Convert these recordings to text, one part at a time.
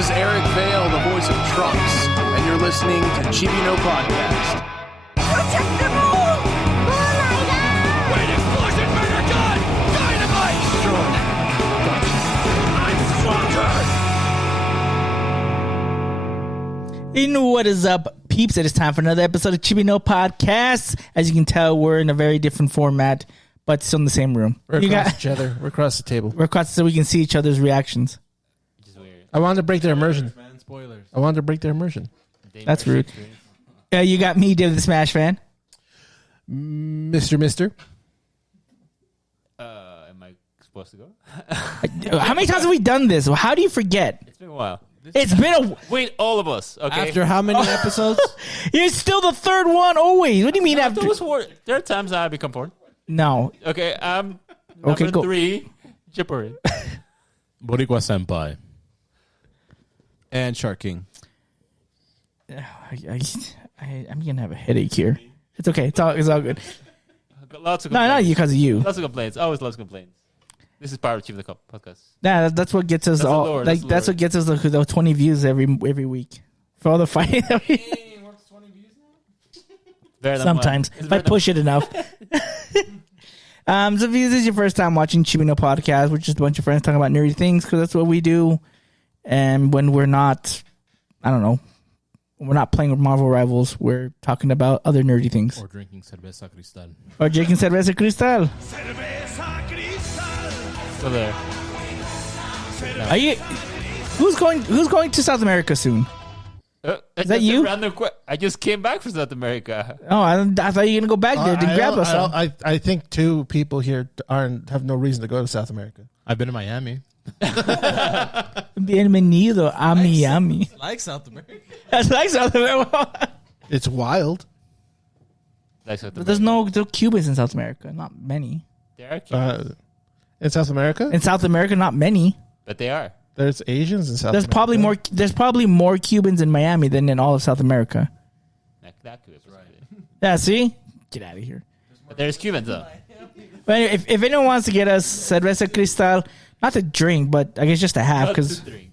is Eric Vale, the voice of Trunks, and you're listening to Chibi No Podcast. Protect them all! Oh my god! Wait, explosion, murder, gun! Dynamite! Strong. I'm stronger! You know what is up, peeps? It is time for another episode of Chibi No Podcast. As you can tell, we're in a very different format, but still in the same room. We're across each other. We're across the table. We're across so we can see each other's reactions. Which is weird. I wanted to break their immersion. Man, spoilers. I wanted to break their immersion. That's rude. You got me, David the Smash fan. Mister. Am I supposed to go? How many times have we done this? How do you forget? It's been a while. It's been a... Wait, all of us. Okay. After how many episodes? You're still the third one always. What do you mean after? There are times I become bored. No. Okay, Okay, number go. 3, Japorean. Boricua Senpai. And Shark King. I'm going to have a headache here. It's okay. It's all good. Lots of No, complaints. not because of you. Lots of complaints. Always lots of complaints. This is part of Chief the Cup podcast. Nah, that's what gets us That's the all. lore, Like that's the that's lore. what gets us the 20 views every week for all the fighting. Sometimes if I push it enough. So if this is your first time watching Chibi No Podcast, we're just a bunch of friends talking about nerdy things because that's what we do. And when we're not, I don't know, we're not playing with Marvel Rivals, we're talking about other nerdy things. Or drinking cerveza cristal. Or drinking cerveza cristal. Still there. Are you? Who's going to South America soon? Is that you? I just came back from South America. Oh, I thought you were gonna go back there to grab us. I think two people here have no reason to go to South America. I've been to Miami. Bienvenido a Miami. Like South America. That's like South America. It's wild. Like But there's no Cubans in South America. Not many. There are Cubans, In South America, In South America, not many. but they are. there's Asians in South. There's America. probably more Cubans in Miami than in all of South America. That could be right. Yeah, see? Get out of here. But there's Cubans though. But anyway, if anyone wants to get us cerveza cristal, not to drink, but I guess just to have, Not because to drink.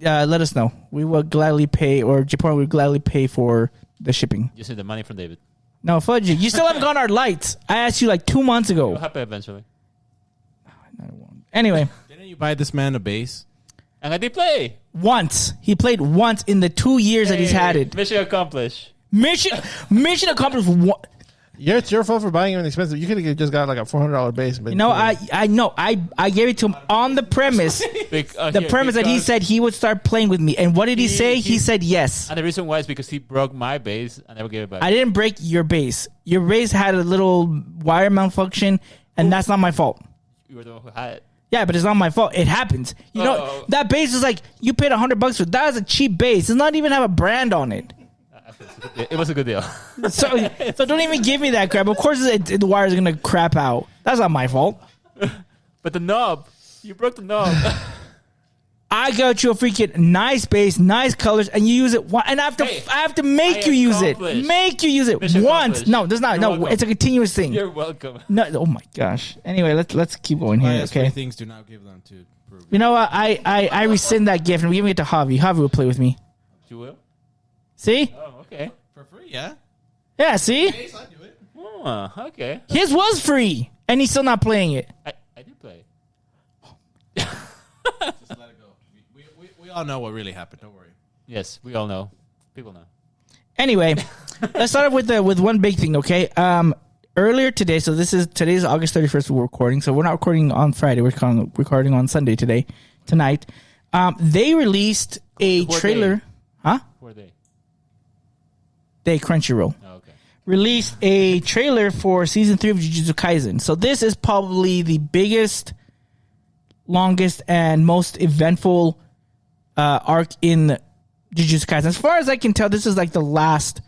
let us know. We will gladly pay, or Japan will gladly pay for the shipping. Just need the money from David. No, fudge you. You still haven't gotten our lights. I asked you like 2 months It'll ago. happen eventually. Anyway, Didn't you buy this man a base? And I did play. once. He played once in the 2 years that he's had it. Mission accomplished. Mission accomplished. Yeah, it's your fault for buying him expensive. You could have just got like a $400 base. But You know, I know. I gave it to him on the premise. The premise that he said he would start playing with me. And what did he say? He said yes. And the reason why is because he broke my base. I never gave it back. I didn't break your base. Your base had a little wire malfunction, and that's not my fault. You were the one who had it. Yeah, but it's not my fault. It happens. You know, that base is like, you paid $100 for it. That was a cheap base. It does not even have a brand on it. It was a good deal. So don't even give me that crap. Of course the wire's going to crap out. That's not my fault. But the knob, you broke the knob. I got you a freaking nice base, nice colors, and you use it. And I have to make you use it. accomplished. Make you use it Mission once. accomplished. No, there's not. You're No, welcome. it's a continuous thing. You're welcome. No, oh my gosh. Anyway, let's keep going here. Bias free Okay. things do not give them to prove. You know what? I rescind that gift and we're giving it to Javi. Javi will play with me. You will? See? Oh, okay. For free, yeah? Yeah. See? Oh, okay. His was free, and he's still not playing it. I did play. Just let it go. We all know what really happened. Don't worry. Yes, we all know. People know. Anyway, let's start with one big thing. Okay. Earlier today, so today's August 31st. We're recording, so we're not recording on Friday. We're recording on Sunday tonight. They released a Who are trailer. they? Huh? Who are they? They Crunchyroll. Oh, okay. Released a trailer for season 3 of Jujutsu Kaisen. So this is probably the biggest, longest, and most eventful arc in Jujutsu Kaisen. As far as I can tell, this is like the last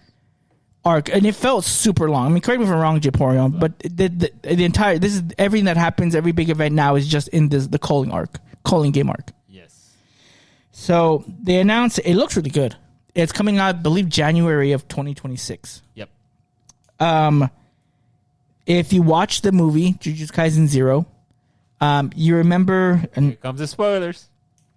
arc, and it felt super long. I mean, correct me if I'm wrong, Japorean, but the entire, this is everything that happens. Every big event now is just in the calling game arc. Yes. So they announced it looks really good. It's coming out, I believe, January of 2026. Yep. If you watch the movie Jujutsu Kaisen 0, you remember, Here and comes the spoilers.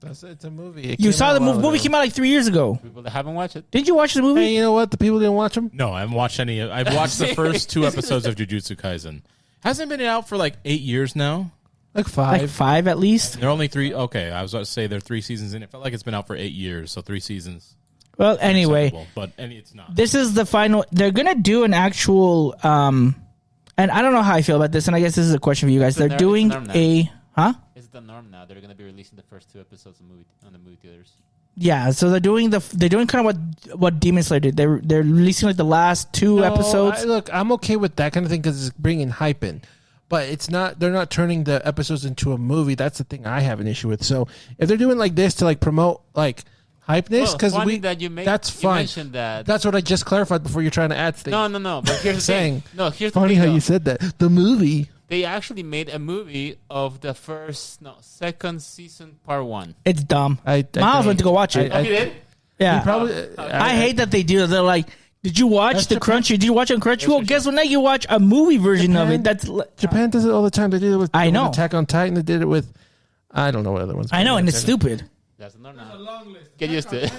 It's a movie. You saw the movie came out like 3 years ago. People that haven't watched it. Did you watch the movie? Hey, you know what? The people didn't watch them. No, I haven't watched any. I've watched the first 2 episodes of Jujutsu Kaisen. Hasn't been out for like 8 years now. Like 5. Like 5 at least. They're only 3. Okay, I was about to say they're 3 seasons in. It felt like it's been out for 8 years, so 3 seasons. Well, anyway, Acceptable, but it's not. this is the final. They're gonna do an actual. And I don't know how I feel about this. And I guess this is a question for you guys. They're doing huh? It's the norm now. They're going to be releasing the first 2 episodes on the movie theaters. Yeah, so they're doing kind of what Demon Slayer did. They're releasing like the last 2 episodes. Look, I'm okay with that kind of thing because it's bringing hype in, but it's not. They're not turning the episodes into a movie. That's the thing I have an issue with. So if they're doing like this to like promote like hypeness, because that's fine. Mentioned that. That's what I just clarified before you're trying to add things. No. But here's the thing. No, here's funny the thing, how you said that. The movie. They actually made a movie of the second season, part 1. It's dumb. Miles went to go watch it. You did? Yeah. Probably. I hate that they do that. They're like, did you watch the Crunchy? Did you watch on Crunchyroll? Guess what? Now you watch a movie version of it. That's Japan does it all the time. They did it with I know. Attack on Titan. They did it with I don't know what other ones. I know, and it's stupid. That's a long list. Get used to it.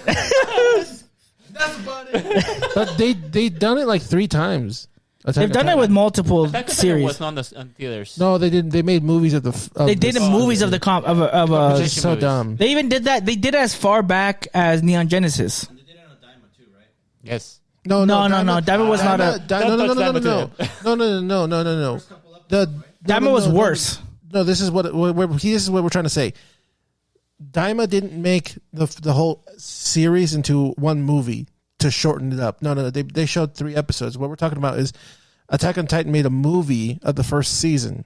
That's about it. But they done it like 3 times. They've done it with multiple series. Was on theaters. No, they didn't. They made movies of the. They did movies of the comp of a. Which is so dumb. They even did that. They did it as far back as Neon Genesis. And they did it on Daima too, right? Yes. No. Daima was not a. No. Daima was worse. No, this is what we're trying to say. Daima didn't make the whole series into one movie to shorten it up. No. They showed 3 episodes. What we're talking about is Attack on Titan made a movie of the first season,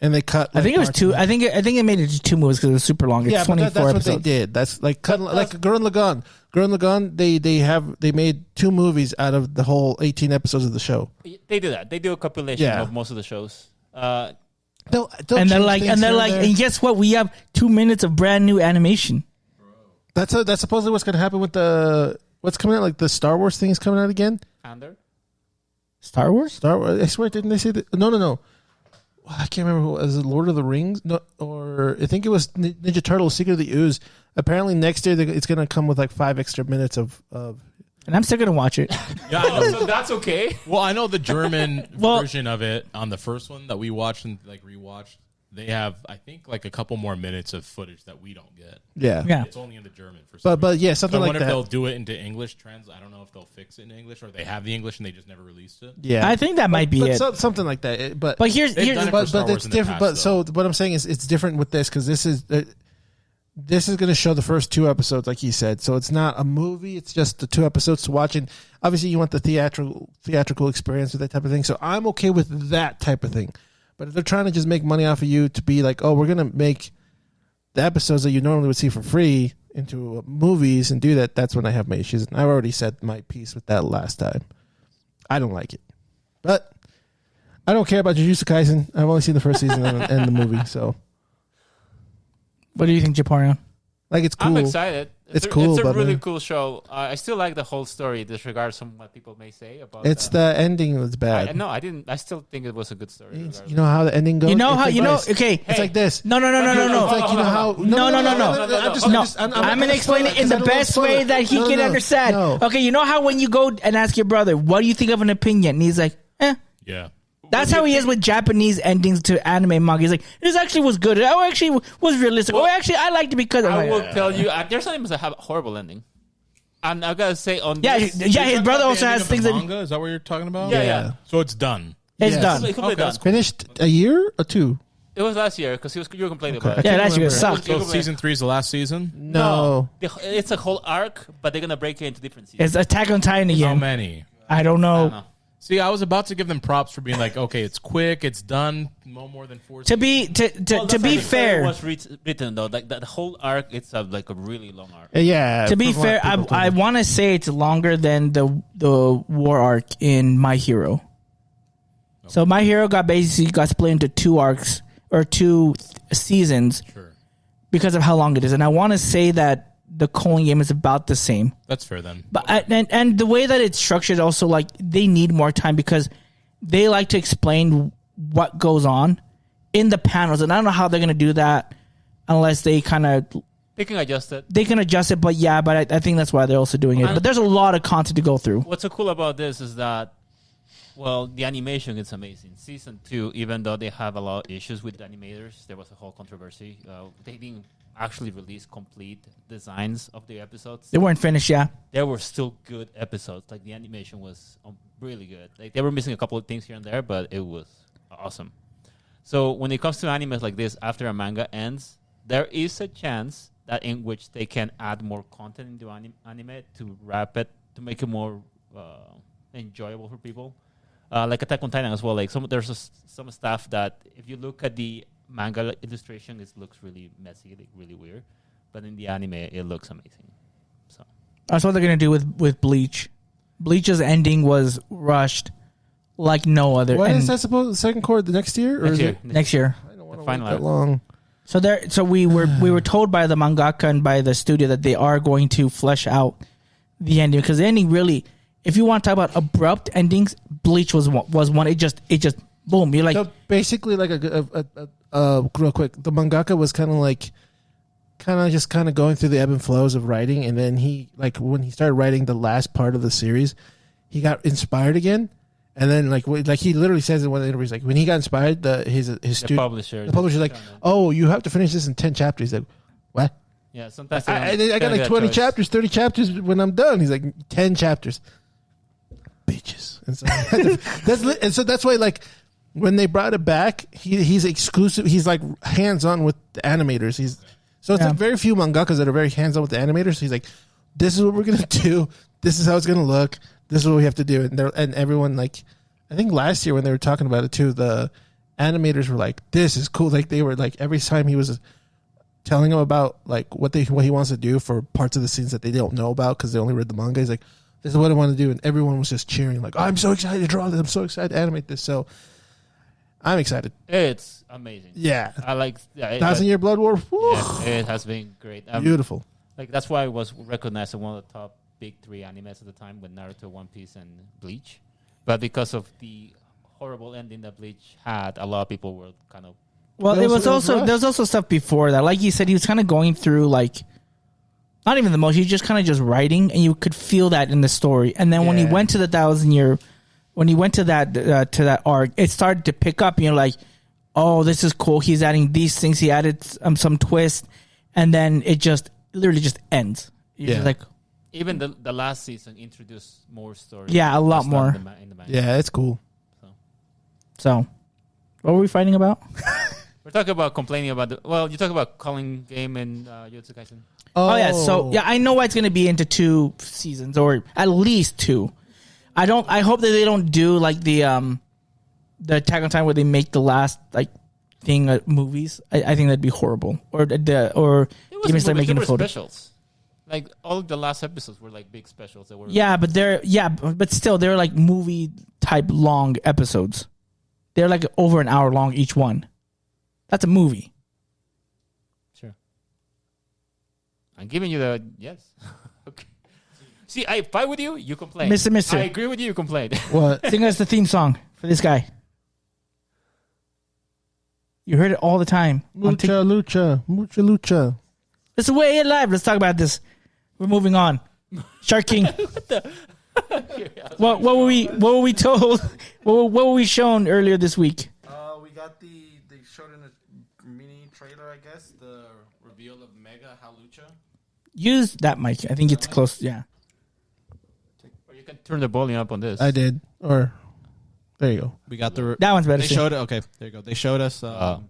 and they cut. Like, I think it was 2. I think it made it 2 movies because it was super long. It's 24 that's episodes. what they did. That's like Gurren Lagann. Gurren Lagann. They made 2 movies out of the whole 18 episodes of the show. They do that. They do a compilation of most of the shows. And they're like, and guess what? We have 2 minutes of brand new animation. That's supposedly what's going to happen with what's coming out. Like the Star Wars thing is coming out again. Andor? Star Wars. I swear, didn't they say that? No. I can't remember. Was it Lord of the Rings? No, or I think it was Ninja Turtles: Secret of the Ooze. Apparently, next year it's going to come with like 5 extra minutes of. And I'm still going to watch it. Yeah, so that's okay. Well, I know the German version of it on the first one that we watched and like rewatched. They have, I think, like a couple more minutes of footage that we don't get. Yeah. It's only in the German for some But reason. yeah, something like that. I wonder if they'll do it into English I don't know if they'll fix it in English or they have the English and they just never released it. Yeah, I think that might be it. Something like that. But here's done it for Star but Wars it's in the different. past, But so what I'm saying is it's different with this because this is going to show the first 2 episodes, like he said. So it's not a movie; it's just the 2 episodes to watch. And obviously, you want the theatrical experience with that type of thing. So I'm okay with that type of thing. But if they're trying to just make money off of you to be like, oh, we're going to make the episodes that you normally would see for free into movies and do that, that's when I have my issues. And I already said my piece with that last time. I don't like it. But I don't care about Jujutsu Kaisen. I've only seen the first season and the movie. So, what do you think, Japorean? like, it's cool. I'm excited. It's cool, It's a but really man. cool show. I still like the whole story, disregardless from what people may say about. It's the ending that's bad. No, I didn't. I still think it was a good story. You know how the ending goes? You know It's how like you know? this. Okay, It's like this. No. It's like, you know how... I'm gonna explain it in the best way that he can understand. No. Okay, you know how when you go and ask your brother, what do you think of an opinion? And he's like, Yeah. That's how he is with Japanese endings to anime and manga. He's like, this actually was good. It actually was realistic. Well, actually, I liked it because... I will tell you, there's not even a horrible ending. And I gotta say, on Yeah, this, his brother also has things that... Manga? Is that what you're talking about? Yeah. So it's done. It's Yes. done. It's completely done. Finished a year or 2? It was last year because you were complaining about it. Yeah, that shit remember. sucked. So season 3 is the last season? No. It's a whole arc, but they're gonna break it into different seasons. It's Attack on Titan How again. many? I don't I know. don't know. See, I was about to give them props for being like, okay, it's quick, it's done, no more than 4 To be fair, was written though, like the whole arc, it's like a really long arc. Yeah. to be from what fair, people told I me. want to say it's longer than the war arc in My Hero. So My Hero got split into 2 arcs or 2 seasons because of how long it is, and I want to say that the Colin game is about the same. That's fair then. But and the way that it's structured, also like they need more time because they like to explain what goes on in the panels, and I don't know how they're gonna do that unless they kind of They can adjust it. They can adjust it, but I think that's why they're also doing it. But there's a lot of content to go through. What's so cool about this is that, well, the animation is amazing. Season 2, even though they have a lot of issues with the animators, there was a whole controversy. They didn't actually release complete designs of the episodes. They weren't finished, yeah. There were still good episodes. Like, the animation was really good. Like, they were missing a couple of things here and there, but it was awesome. So when it comes to animes like this, after a manga ends, there is a chance that in which they can add more content into anime to wrap it, to make it more enjoyable for people. Like Attack on Titan as well. Like there's some stuff that if you look at the manga illustration, it looks really messy, like really weird. But in the anime, it looks amazing. So that's what they're gonna do with Bleach. Bleach's ending was rushed like no other. When is that supposed? The second quarter, the next year, or next year? I don't want to final wait that long. So we were told by the mangaka and by the studio that they are going to flesh out the ending, because the ending really, if you want to talk about abrupt endings, Bleach was one. It just boom. You're like, so basically like real quick. The mangaka was kind of going through the ebb and flows of writing, and then when he started writing the last part of the series, he got inspired again. And then, like he literally says in one of the interviews, like when he got inspired, his publisher's like, "Oh, you have to finish this in 10 chapters." He's like, "What?" Yeah, sometimes I got like 20 chapters, 30 chapters when I'm done. He's like, 10 chapters, bitches. And so that's why, like, when they brought it back, he's exclusive. He's like hands on with the animators. It's like very few mangakas that are very hands on with the animators. He's like, "This is what we're gonna do. This is how it's gonna look. This is what we have to do." And everyone, like, I think last year when they were talking about it too, the animators were like, "This is cool." Like, they were like, every time he was telling them about like what he wants to do for parts of the scenes that they don't know about because they only read the manga, he's like, "This is what I want to do," and everyone was just cheering, like, "Oh, I'm so excited to draw this. I'm so excited to animate this." So I'm excited. It's amazing. Yeah, I like 1,000-Year Blood War. Yeah, it has been great. Beautiful. Like, that's why it was recognized as one of the top big 3 animes at the time, with Naruto, One Piece, and Bleach. But because of the horrible ending that Bleach had, a lot of people were kind of... Well, there was also stuff before that. Like you said, he was kind of going through, like, not even the most, he was just kind of just writing, and you could feel that in the story. And then when he went to the 1,000-Year, when he went to that arc, it started to pick up, and you're like, "Oh, this is cool. He's adding these things. He added some twist." And then it just literally just ends. You're just like... Even the last season introduced more stories. Yeah, a lot more. In the manga. Yeah, it's cool. So, what were we fighting about? We're talking about complaining about you talk about calling game in Jujutsu Kaisen. Oh yeah, so I know why it's going to be into 2 seasons, or at least 2. I hope that they don't do like the Attack on Titan where they make the last like thing movies. I think that'd be horrible. Or even start making the specials. Like, all of the last episodes were like big specials that were... but still, they're like movie type long episodes. They're like over an hour long each one. That's a movie. Sure. I'm giving you the yes. Okay. See, I fight with you, you complain. Mister. I agree with you, you complain. What? Sing us the theme song for this guy. You heard it all the time. Mucha lucha. It's the way it live. Let's talk about this. We're moving on. Shark King. What were we told? What were we shown earlier this week? We got they showed in a mini trailer, I guess, the reveal of Mega Hawlucha. Use that mic. I think it's close. Yeah. Or you can turn the volume up on this. I did. Or there you go. We got the that one's better. They showed it. Okay, there you go. They showed us the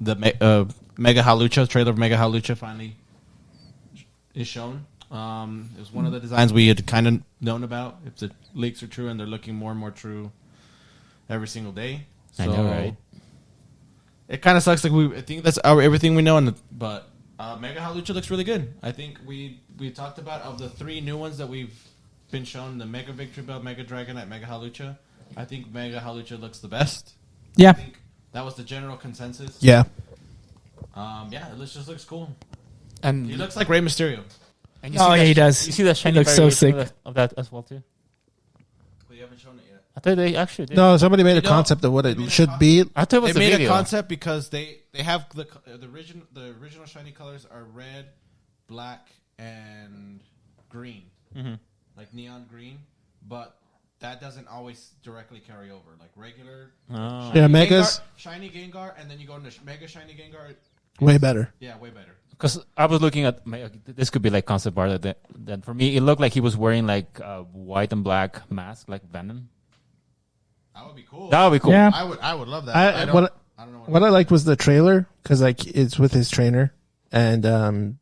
Mega Hawlucha trailer of Mega Hawlucha finally is shown. It was one of the designs we had kind of known about. If the leaks are true, and they're looking more and more true every single day. So I know, right? It kind of sucks. Like I think that's everything we know. But Mega Hawlucha looks really good. I think we talked about of the 3 new ones that we've been shown: the Mega Victory Bell, Mega Dragonite, Mega Hawlucha. I think Mega Hawlucha looks the best. Yeah. I think that was the general consensus. Yeah. It just looks cool. And He looks like Rey Mysterio. And He does. You see that shiny He looks so variation sick. of that as well too. But you haven't shown it yet. I thought they actually did. No, somebody made a They concept of what it should be. I thought it was They a made video. a concept because they have the original shiny colors are red, black and green, like neon green, but that doesn't always directly carry over. Like regular, Oh. Yeah, Megas. shiny Gengar, and then you go into Mega Shiny Gengar. Way better. Yeah, way better. Because I was looking at this could be like concept art. Then for me, it looked like he was wearing like a white and black mask, like Venom. That would be cool. That would be cool. Yeah. I would love that. I don't know What I liked was the trailer because like it's with his trainer and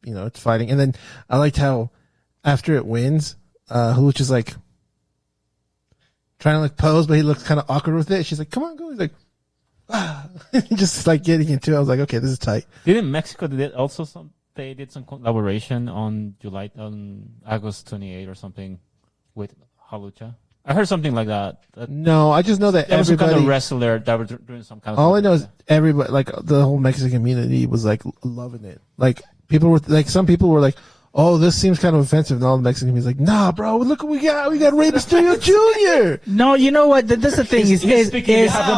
it's fighting, and then I liked how after it wins, Hawlucha's like trying to like pose, but he looks kind of awkward with it. She's like, "Come on, go." He's like, just like getting into it. I was like, "Okay, this is tight." Didn't Mexico did also some? They did some collaboration on August 28 or something with Hawlucha. I heard something like that. No, I just know that There was some kind everybody. of wrestler that were doing some kind of. All I know is everybody, like the whole Mexican community, was like loving it. Like people were like, some people were like, "Oh, this seems kind of offensive," and all the Mexican community was like, "Nah, bro, look what we got. We got Rey Mysterio Jr." No, you know what? That's the thing. Is the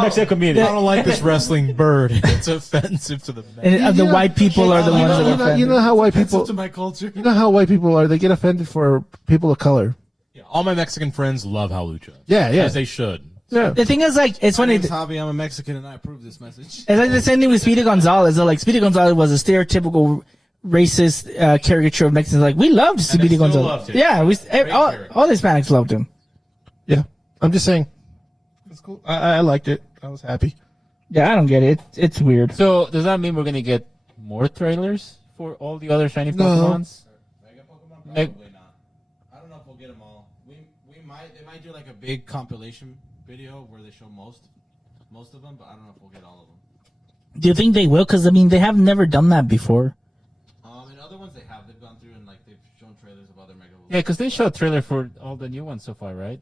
Mexican community. I don't like this wrestling bird. It's offensive to the the white people are the ones that are offended. You know how white people. to my culture. You know how white people are. They get offended for people of color. Yeah, all my Mexican friends love Hawlucha. Yeah, yeah. As they should. Yeah. The thing is, like, it's My funny. name's Javi. I'm a Mexican, and I approve this message. It's like the same thing with Speedy Gonzalez. Like, Speedy Gonzalez was a stereotypical racist caricature of Mexicans. Like, we loved Speedy still Gonzalez. loved him. Yeah, all character. Hispanics loved him. Yeah. I'm just saying. It's cool. I liked it. I was happy. Yeah, I don't get it. It's weird. So does that mean we're gonna get more trailers for all the other shiny No. Pokemons? Mega Pokemon? Meg- Probably not. I don't know if we'll get them all. They might do like a big compilation video where they show most of them, but I don't know if we'll get all of them. Do you think they will? Because, I mean, they have never done that before. And other ones they've gone through and like they've shown trailers of other Mega. Yeah, because they showed a trailer for all the new ones so far, right?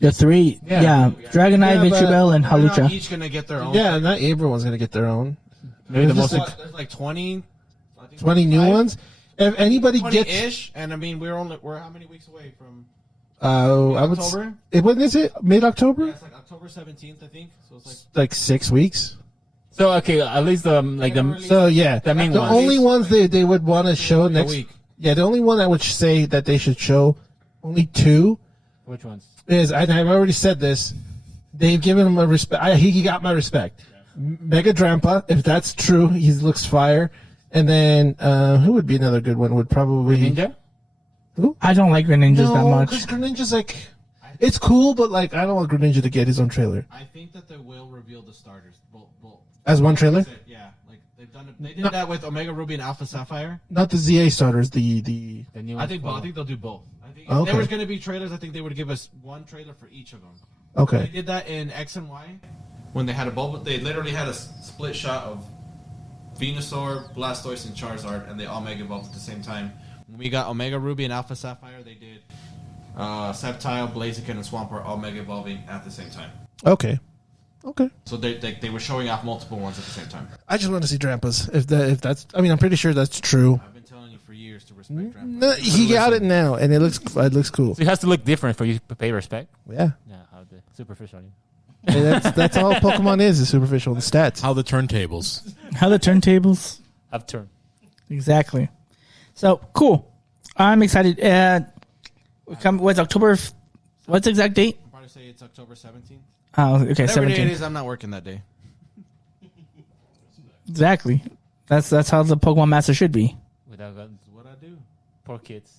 The three. Yeah. Dragonite, Yeah, but Victreebel, and They're not Hawlucha. each gonna get their own. Yeah, not everyone's going to get their own. Maybe the There's most. just There's like 20. I think 20 new 25, ones. If anybody gets. 20-ish, and I mean we're how many weeks away from? I would. October? When is it? Mid-October? Yeah, it's like October 17th, I think. So it's like Like 6 weeks. So okay, at least like the So yeah, The main the ones. only ones they would want to show next week. Yeah, the only one I would say that they should show, only two, which ones? is I've already said this. They've given him a respect. He got my respect. Mega Drampa, if that's true, he looks fire. And then who would be another good one? Would probably Ninja. I don't like Greninjas that much. because Greninja's like, it's cool, but like I don't want Greninja to get his own trailer I think that they will reveal the starters. as one trailer. Yeah, like they've done it. They did that with Omega Ruby and Alpha Sapphire. Not the ZA starters. The The new I ones think follow. they'll do both. I think if Okay. there was going to be trailers, I think they would give us one trailer for each of them. They okay. did that in X and Y when they had a Bulba. They literally had a split shot of Venusaur, Blastoise, and Charizard, and they all Mega Evolved at the same time. When we got Omega Ruby and Alpha Sapphire, they did Sceptile, Blaziken, and Swampert all Mega Evolving at the same time. Okay. Okay. So they were showing off multiple ones at the same time. I just want to see Drampas. If that's, I mean, I'm pretty sure that's true. I've been telling you for years to respect Drampa. No, he got it now, and it looks cool. So it has to look different for you to pay respect. Yeah, Yeah, how the superficial. and that's all Pokemon is superficial. The stats. How the turntables. How the turntables. Have turn. Exactly. So, cool. I'm excited. What's October? What's the exact date? I'll probably say it's October 17th. Oh, okay, Whatever day it 17. is, I'm not working that day. Exactly. That's how the Pokemon Master should be. Without guns. What I do. Poor kids.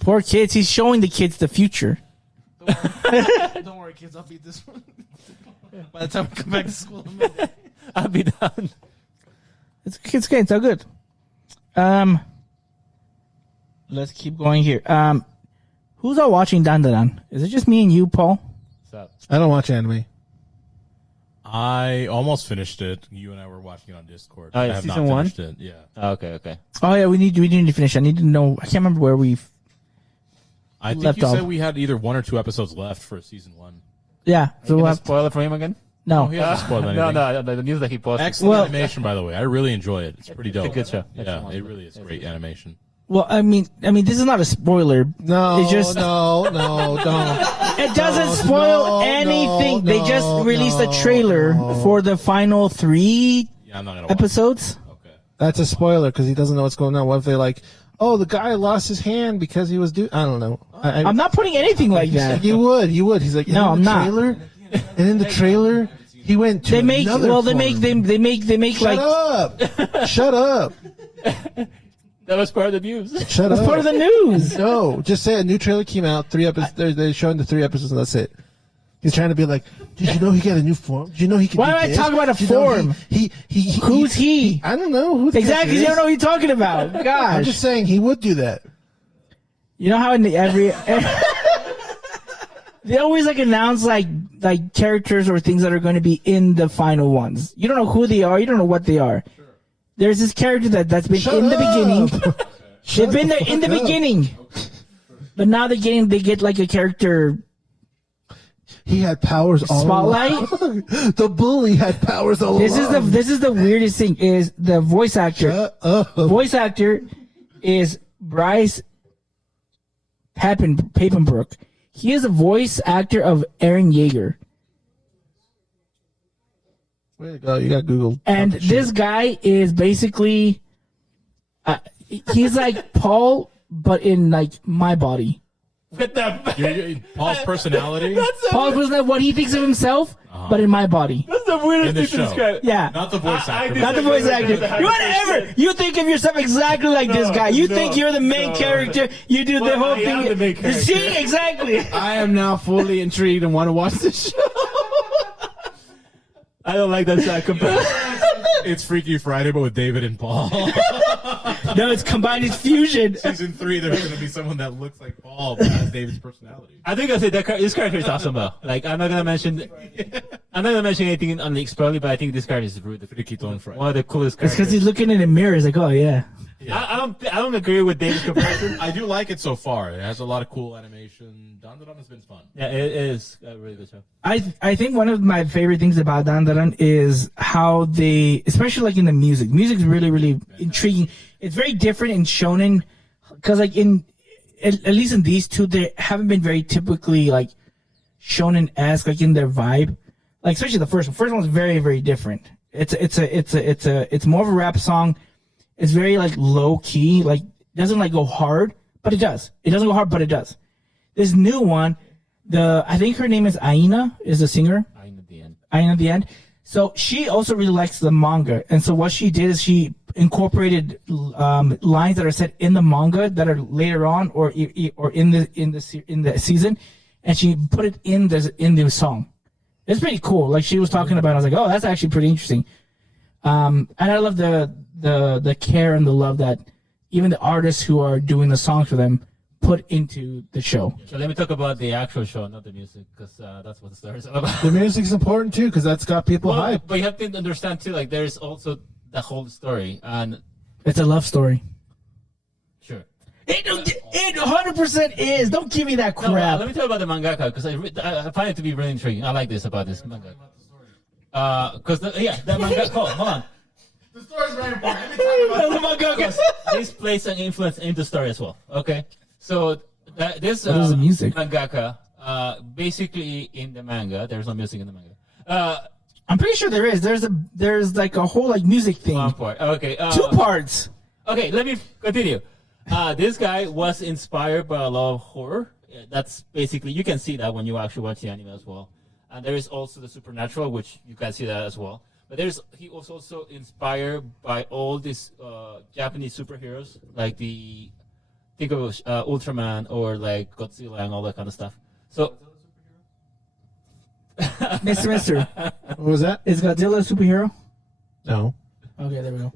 Poor kids. He's showing the kids the future. Don't worry, kids. I'll beat this one. By the time we come back to school, I'll be down. It's good. It's all good. Let's keep going here. Who's all watching DanDaDan? Is it just me and you, Paul? What's up? I don't watch anime. I almost finished it. You and I were watching it on Discord. Oh, I it's have season not one? finished it. Yeah. Oh, okay. Oh yeah, we need to finish. I need to know. I can't remember where we. I think Left you off. said we had either 1 or 2 episodes left for season 1. Yeah. So So we'll we'll have have, spoil it for him again? no. He hasn't spoiled anything. No, the news that he posted. Excellent Well- animation, by the way. I really enjoy it. It's pretty dope. It's a good show. Yeah, it really is great animation. Well, I mean, this is not a spoiler. No, It's just- no, don't. It doesn't spoil no, anything. They just no, released a no, trailer no. for the final 3 Yeah, I'm not gonna watch it. episodes. Okay. That's a spoiler because he doesn't know what's going on. What if they're like, oh, the guy lost his hand because he was I don't know. I'm not putting anything like that. You would. He's like, No, I'm not. And in the trailer, he went to They make another well. They form. make Shut like up! Shut up! That was part of the news. Shut that's up! part of the news. No, just say a new trailer came out. 3 episodes. They're showing the 3 episodes, and that's it. He's trying to be like, did you know he got a new form? Did you know he can? Why do am I this? talking about a Did you know form? Who's he? I don't know. Who the Exactly. heck You it don't is? know what you're talking about. I'm Gosh. just saying he would do that. You know how in every they always like announce like characters or things that are going to be in the final ones. You don't know who they are. You don't know what they are. Sure. There's this character that's been Shut in the up. beginning. They've been there in the fuck up. beginning, but now they get like a character He had powers all spotlight. along. The bully had powers all This along. is the weirdest thing is the voice actor. Shut up. Voice actor is Bryce Papenbrook. He is a voice actor of Eren Yeager. Way to go. You got Google. And this guy is basically, he's like Paul, but in like my body. What the? Paul's personality Paul was like what he thinks of himself, but in my body. That's the weirdest in the thing to show. describe. Yeah. Not the voice actor. Not the voice actor. You whatever. You think of yourself exactly like this guy. You think you're the main character. You do the Well, whole I thing. am the main character. See, exactly. I am now fully intrigued and want to watch this show. I don't like that comparison. It's Freaky Friday, but with David and Paul. No, it's combined. It's fusion. Season 3, there's going to be someone that looks like Paul, but has David's personality. I think I said this character is awesome though. Like I'm not gonna mention anything on the spoiler, but I think this character is rude. One of the coolest It's characters. because he's looking in a mirror. He's like, oh yeah. I don't agree with David's comparison. I do like it so far. It has a lot of cool animation. DanDaDan has been fun. Yeah, it is a really good show. I think one of my favorite things about DanDaDan is how they, especially like in the music. Music's really, really intriguing. It's very different in shonen, because like at least in these two, they haven't been very typically like shonen-esque, like in their vibe. Like especially the first one. First one was very, very different. It's more of a rap song. It's very like low key. Like doesn't like go hard, but it does. It doesn't go hard, but it does. This new one, I think her name is Aina, is the singer. Aina at the end. So she also really likes the manga, and so what she did is she incorporated lines that are said in the manga that are later on or in the season, and she put it in the song. It's pretty cool. Like she was talking about, I was like, oh, that's actually pretty interesting. And I love the care and the love that even the artists who are doing the songs for them put into the show. So let me talk about the actual show, not the music, because that's what the story is all about. The music's important too because that's got people Well, hyped. but you have to understand too, like there's also the whole story, and It's a love story. sure. It 100% is. Don't give me that No, crap. let me talk about the mangaka because I find it to be really intriguing. I like this about this manga. Because the manga. Hold on. The story's very important. Let me talk about Because this plays an influence in the story as well. Okay, so this What is the music? mangaka, basically in the manga, there's no music in the manga. I'm pretty sure there is. There's like a whole like music thing. One part. Okay. 2 parts. Okay, let me continue. This guy was inspired by a lot of horror. That's basically, you can see that when you actually watch the anime as well. And there is also the supernatural, which you can see that as well. But he was also inspired by all these Japanese superheroes, like think of Ultraman or like Godzilla and all that kind of stuff. So, Mister. What was that? Is Godzilla a superhero? No. Okay, there we go.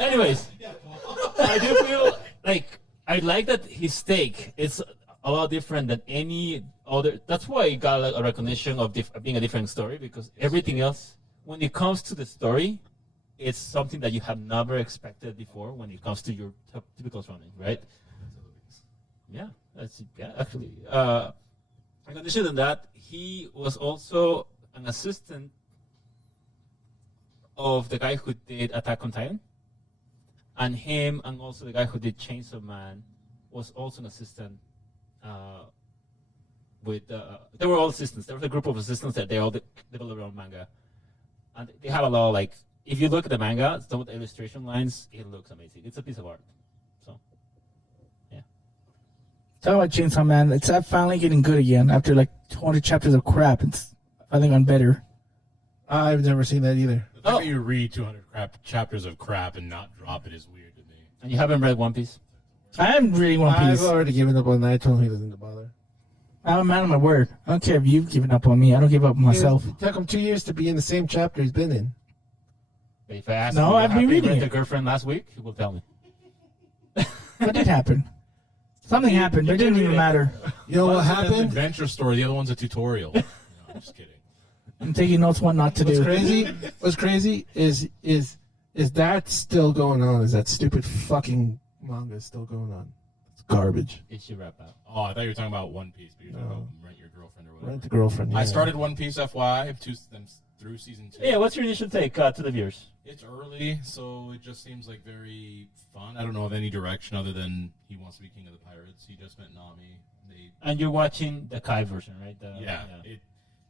anyways, I do feel like I like that his take is a lot different than any other. That's why it got like a recognition of being a different story, because everything else, when it comes to the story, it's something that you have never expected before when it comes to your typical shonen, right? Yeah, actually. In addition to that, he was also an assistant of the guy who did Attack on Titan, and him, and also the guy who did Chainsaw Man was also an assistant. They were all assistants. There was a group of assistants that they all developed their own manga, and they have a lot of like if you look at the manga, some of the illustration lines, it looks amazing. It's a piece of art. So, yeah. Talk about Chainsaw Man. It's finally getting good again after like 200 chapters of crap. It's finally gone better. I've never seen that either. The fact that you read 200 chapters of crap and not drop it is weird to me. And you haven't read One Piece? I am reading One Piece. I've already given up on that. I told him he doesn't bother. I'm a man of my word. I don't care if you've given up on me. I don't give up on myself. It took him 2 years to be in the same chapter he's been in. But if I ask No, you I've been after you reading read it. The Girlfriend last week, you will tell me. What did happen? Something happened. It didn't even matter. You know what One's an happened? adventure story. The other one's a tutorial. No, I'm just kidding. I'm taking notes what not to What's do. crazy? What's crazy is that still going on? Is that stupid fucking manga still going on? It's garbage. It should wrap up. Oh, I thought you were talking about One Piece, but you're talking about Rent Your Girlfriend or whatever. Rent the girlfriend. Yeah. I started One Piece FY through season 2. Yeah, what's your initial take to the viewers? It's early, so it just seems like very fun. I don't know of any direction other than he wants to be king of the pirates. He just met Nami. And you're watching the Kai version, right? Yeah.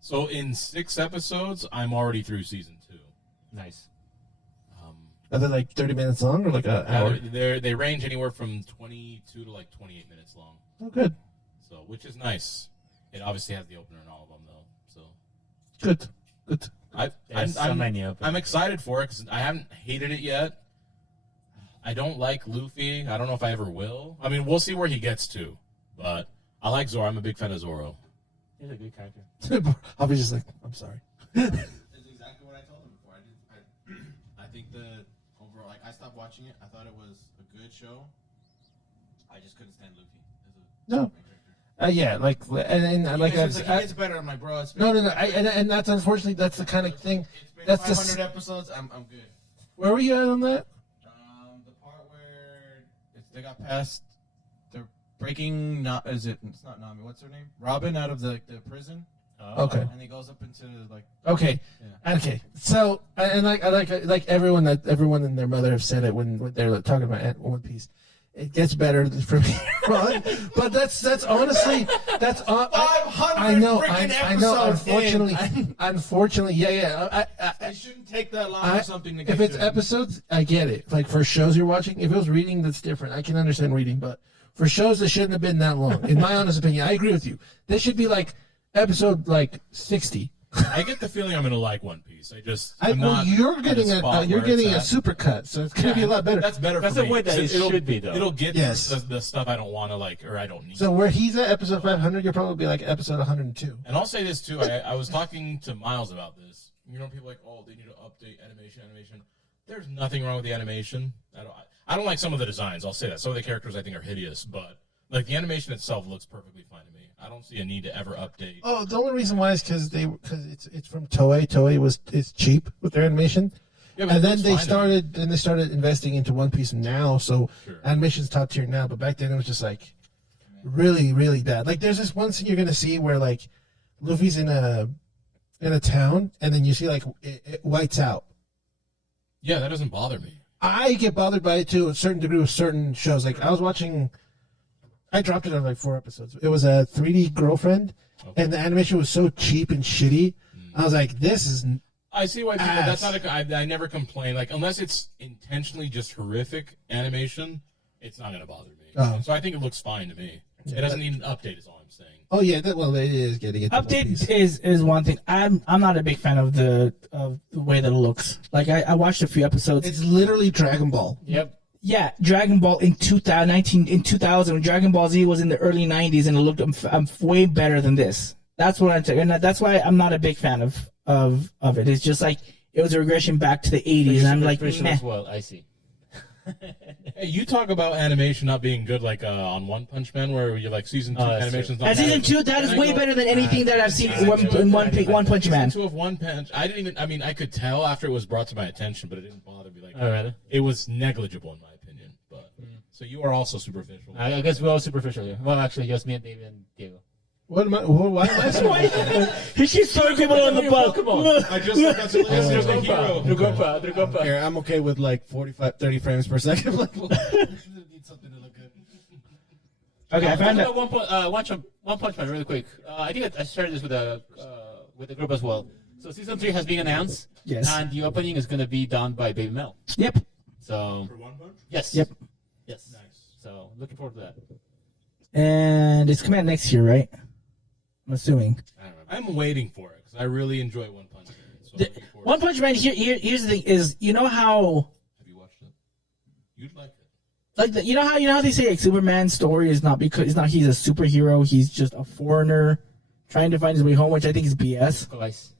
So in 6 episodes, I'm already through season 2. Nice. Are they like 30 minutes long or like an hour? They range anywhere from 22 to like 28 minutes long. Oh, good. So, which is nice. It obviously has the opener in all of them, though. So Good. Good. I'm excited for it because I haven't hated it yet. I don't like Luffy. I don't know if I ever will. I mean, we'll see where he gets to. But I like Zoro. I'm a big fan of Zoro. He's a good character. I'll be just like, I'm sorry. That's exactly what I told him before. I think the overall, like, I stopped watching it. I thought it was a good show. I just couldn't stand Luffy as a No. main character. Yeah, like, and like, It's like, he gets better. I'm like, bro, it's been, no. And that's unfortunately, that's the kind of thing. It's been That's 500 episodes. I'm good. Where were you at on that? The part where they got past, they're breaking. It's not Nami. What's her name? Robin out of the prison. Okay. And he goes up into like. Okay. Yeah. Okay. So, and I like everyone and their mother have said it when they're talking about One Piece. It gets better from here on, but that's honestly 500 I know. freaking Unfortunately, yeah. It shouldn't take that long for something to get If it's to him. episodes, I get it. Like for shows you're watching, if it was reading, that's different. I can understand reading, but for shows, it shouldn't have been that long. In my honest opinion, I agree with you. This should be like episode 60. I get the feeling I'm going to like One Piece. You're getting a super cut, so it's gonna be a lot better. That's better. That's for the me. way that it should be, though. It'll get Yes. the stuff I don't want to like or I don't need. So where he's at episode 500, you'll probably be like episode 102. And I'll say this too. I was talking to Miles about this. You know, people are like, oh, they need to update animation. There's nothing wrong with the animation. I don't like some of the designs. I'll say that some of the characters I think are hideous, but like the animation itself looks perfectly fine to me. I don't see a need to ever update. Oh, the only reason why is because it's from Toei. Toei is cheap with their animation, Yeah, but and it then looks fine to me. they started investing into One Piece now. So Sure. animation's top tier now, but back then it was just like really, really bad. Like there's this one scene you're gonna see where like Luffy's in a town, and then you see like it whites out. Yeah, that doesn't bother me. I get bothered by it to a certain degree with certain shows. Like I dropped it on like 4 episodes. It was a 3D girlfriend, and the animation was so cheap and shitty. I was like, this is. I see why people. Ass. That's not. I never complain. Like unless it's intentionally just horrific animation, it's not going to bother me. Oh. So I think it looks fine to me. It doesn't need an update. Is all I'm saying. Oh yeah, it is getting it. Update is one thing. I'm not a big fan of the way that it looks. Like I watched a few episodes. It's literally Dragon Ball. Yep. Yeah, Dragon Ball in 2000 when Dragon Ball Z was in the early 90s and it looked way better than this. That's what I'm saying. And that's why I'm not a big fan of it. It's just like it was a regression back to the 80s and I'm like, meh. as well. I see. Hey, you talk about animation not being good, like on One Punch Man, where you like season 2 that's animation's true. not. And season bad. 2, that is And I way go, better than anything that I've seen in Season One Punch Man. Season 2 of One Punch. I didn't even. I mean, I could tell after it was brought to my attention, but it didn't bother me. Like, Oh, really? it was negligible in my opinion. But so you are also superficial. I guess we're all superficial here. Well, actually, just me and David and Diego. Why am I so He keeps throwing people on the bus. I just said that's a hero. Drugopa. Here, I'm okay with like 45, 30 frames per second. Like, need something to look good. Okay, I found out. One Punch Man really quick. I think I shared this with the group as well. So season 3 has been announced. Yes. And the opening is going to be done by Baby Mel. Yep. So For One Punch? yes. Yep. Yes. Nice. So looking forward to that. And it's coming out next year, right? I'm assuming. I don't remember. I'm waiting for it because I really enjoy One Punch Man. So I'm The- looking forward One to it. Punch Man. Here's the thing: is you know how Have you watched it? You'd like it. you know how they say like Superman's story is not because he's a superhero. He's just a foreigner trying to find his way home, which I think is BS. Guys.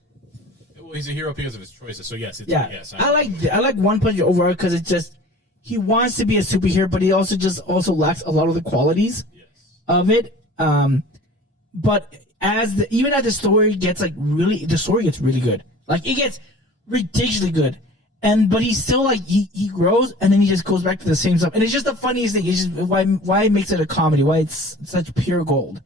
Well, he's a hero because of his choices. So yes, it's Yeah, yes. I like One Punch overall because it's just he wants to be a superhero, but he also lacks a lot of the qualities Yes. of it. But even as the story gets the story gets really good. Like it gets ridiculously good. But he's still like he grows and then he just goes back to the same stuff. And it's just the funniest thing. It's just why it makes it a comedy, why it's such pure gold.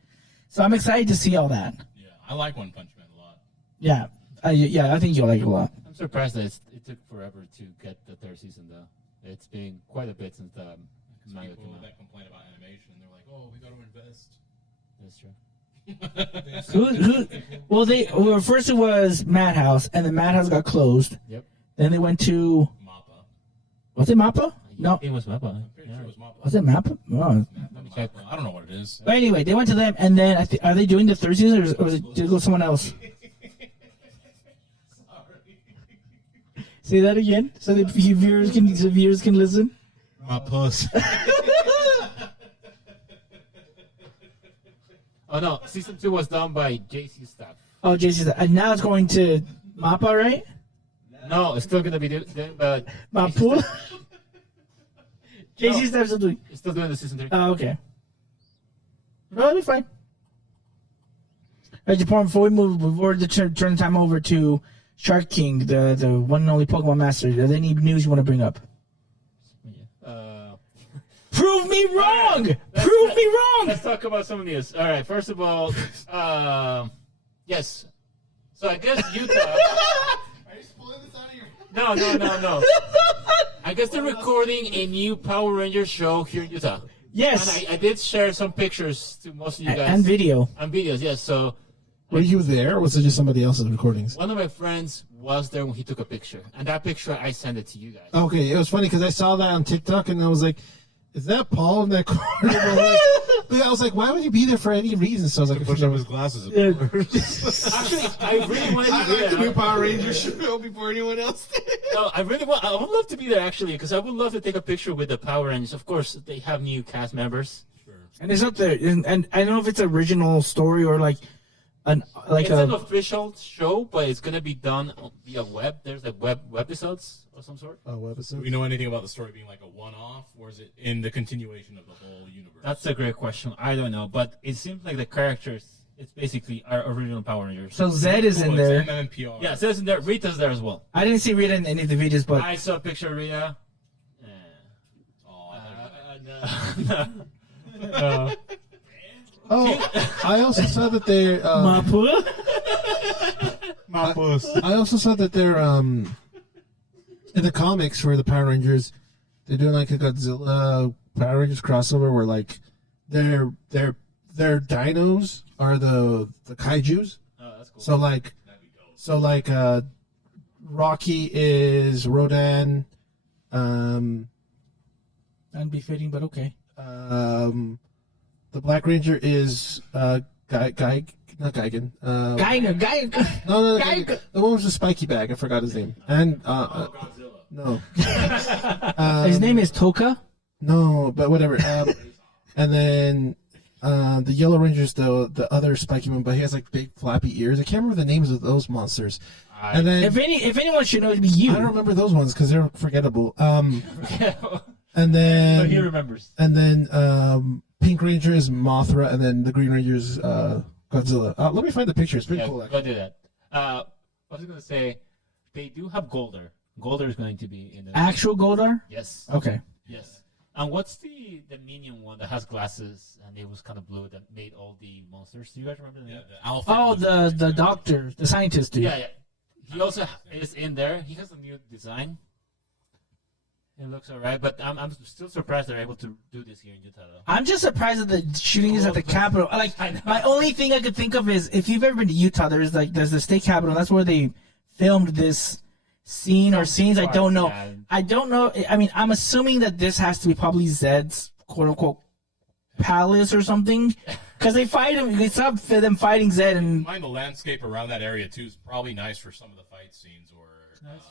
So I'm excited to see all that. Yeah, I like One Punch Man a lot. Yeah. I think you'll like it a lot. I'm surprised that it took forever to get the third season, though. It's been quite a bit since the manga People came out. that complain about animation, they're like, "Oh, we got to invest." That's true. Well, first it was Madhouse, and then Madhouse got closed. Yep. Then they went to Mappa. was it Mappa? No, It was Mappa. I'm pretty sure it was Mappa. was it Mappa? Oh. Let me check. I don't know what it is. But anyway, they went to them, and then are they doing the third season, or did it go someone else? Say that again, so the viewers can listen. My puss. Oh no, season 2 was done by JC staff. Oh, JC, and now it's going to Mappa, right? No, it's still gonna be doing, but Mappa. JC No. staff's still doing. it's still doing the season 3. Oh, okay. No, that'll be fine. All right, Japan, before we move, before the turn the time over to Shark King, the one and only Pokemon Master, are there any news you want to bring up? Prove me wrong! Prove me wrong! Let's talk about some of these. All right, first of all, yes. So I guess Utah. Are you pulling this out of your... No. I guess they're recording a new Power Rangers show here in Utah. Yes. And I did share some pictures to most of you guys. And video. And videos, yes. So Were you there, or was it just somebody else's recordings? one of my friends was there when he took a picture. And that picture, I sent it to you guys. Okay, it was funny because I saw that on TikTok and I was like, "Is that Paul in that corner?" But I was like, "Why would he be there for any reason?" So I was like, Push up his glasses. Actually, I really wanted to be there. Power Rangers show before anyone else did. No, I would love to be there, actually, because I would love to take a picture with the Power Rangers. Of course, they have new cast members. And it's up there. And I don't know if it's original story or like It's an official show, but it's gonna be done via web. There's like web episodes of some sort. "Oh, Do episode." we know anything about the story being like a one-off, or is it in the continuation of the whole universe? That's a great question. I don't know, but it seems like the characters, it's basically our original Power Rangers. So Zed is in there. MMPR. Yeah, it says in there. Rita's there as well. I didn't see Rita in any of the videos, but I saw a picture of Rita. Oh, I thought No. Oh, I also saw that they're. Mappa? I also saw that they're in the comics for the Power Rangers. They're doing like a Godzilla Power Rangers crossover where like their dinos are the kaijus. Oh, that's cool. So like Rocky is Rodan. Unbefitting, but okay. The Black Ranger is not Geigen. Guy. No, the one with the spiky bag. I forgot his name. And Godzilla. no, His name is Toka. no, but whatever. And then the Yellow Ranger's the other spiky one, but he has like big flappy ears. I can't remember the names of those monsters. And then If anyone should know, it'd be you. I don't remember those ones because they're forgettable. And So then he remembers. and then Pink Ranger is Mothra, and then the Green Ranger is Godzilla. Let me find the picture. It's pretty Yeah, cool. go Actually. do that. I was going to say, they do have Golder. Golder is going to be in the Actual Goldar? Yes. Okay. Yes. And what's the minion one that has glasses and it was kind of blue that made all the monsters? Do you guys remember the name? Yeah, the Alpha. Oh, the doctor, the scientist dude. Yeah. He also is in there. He has a new design. It looks alright, but I'm still surprised they're able to do this here in Utah, though. I'm just surprised that the shooting is at the Capitol. Like, my only thing I could think of is if you've ever been to Utah, there's the state capitol. That's where they filmed this scene or scenes. I don't know. Yeah. I don't know. I mean, I'm assuming that this has to be probably Zed's quote unquote palace or something, because they fight him. They saw them fighting Zed, and Mind the landscape around that area too is probably nice for some of the fight scenes or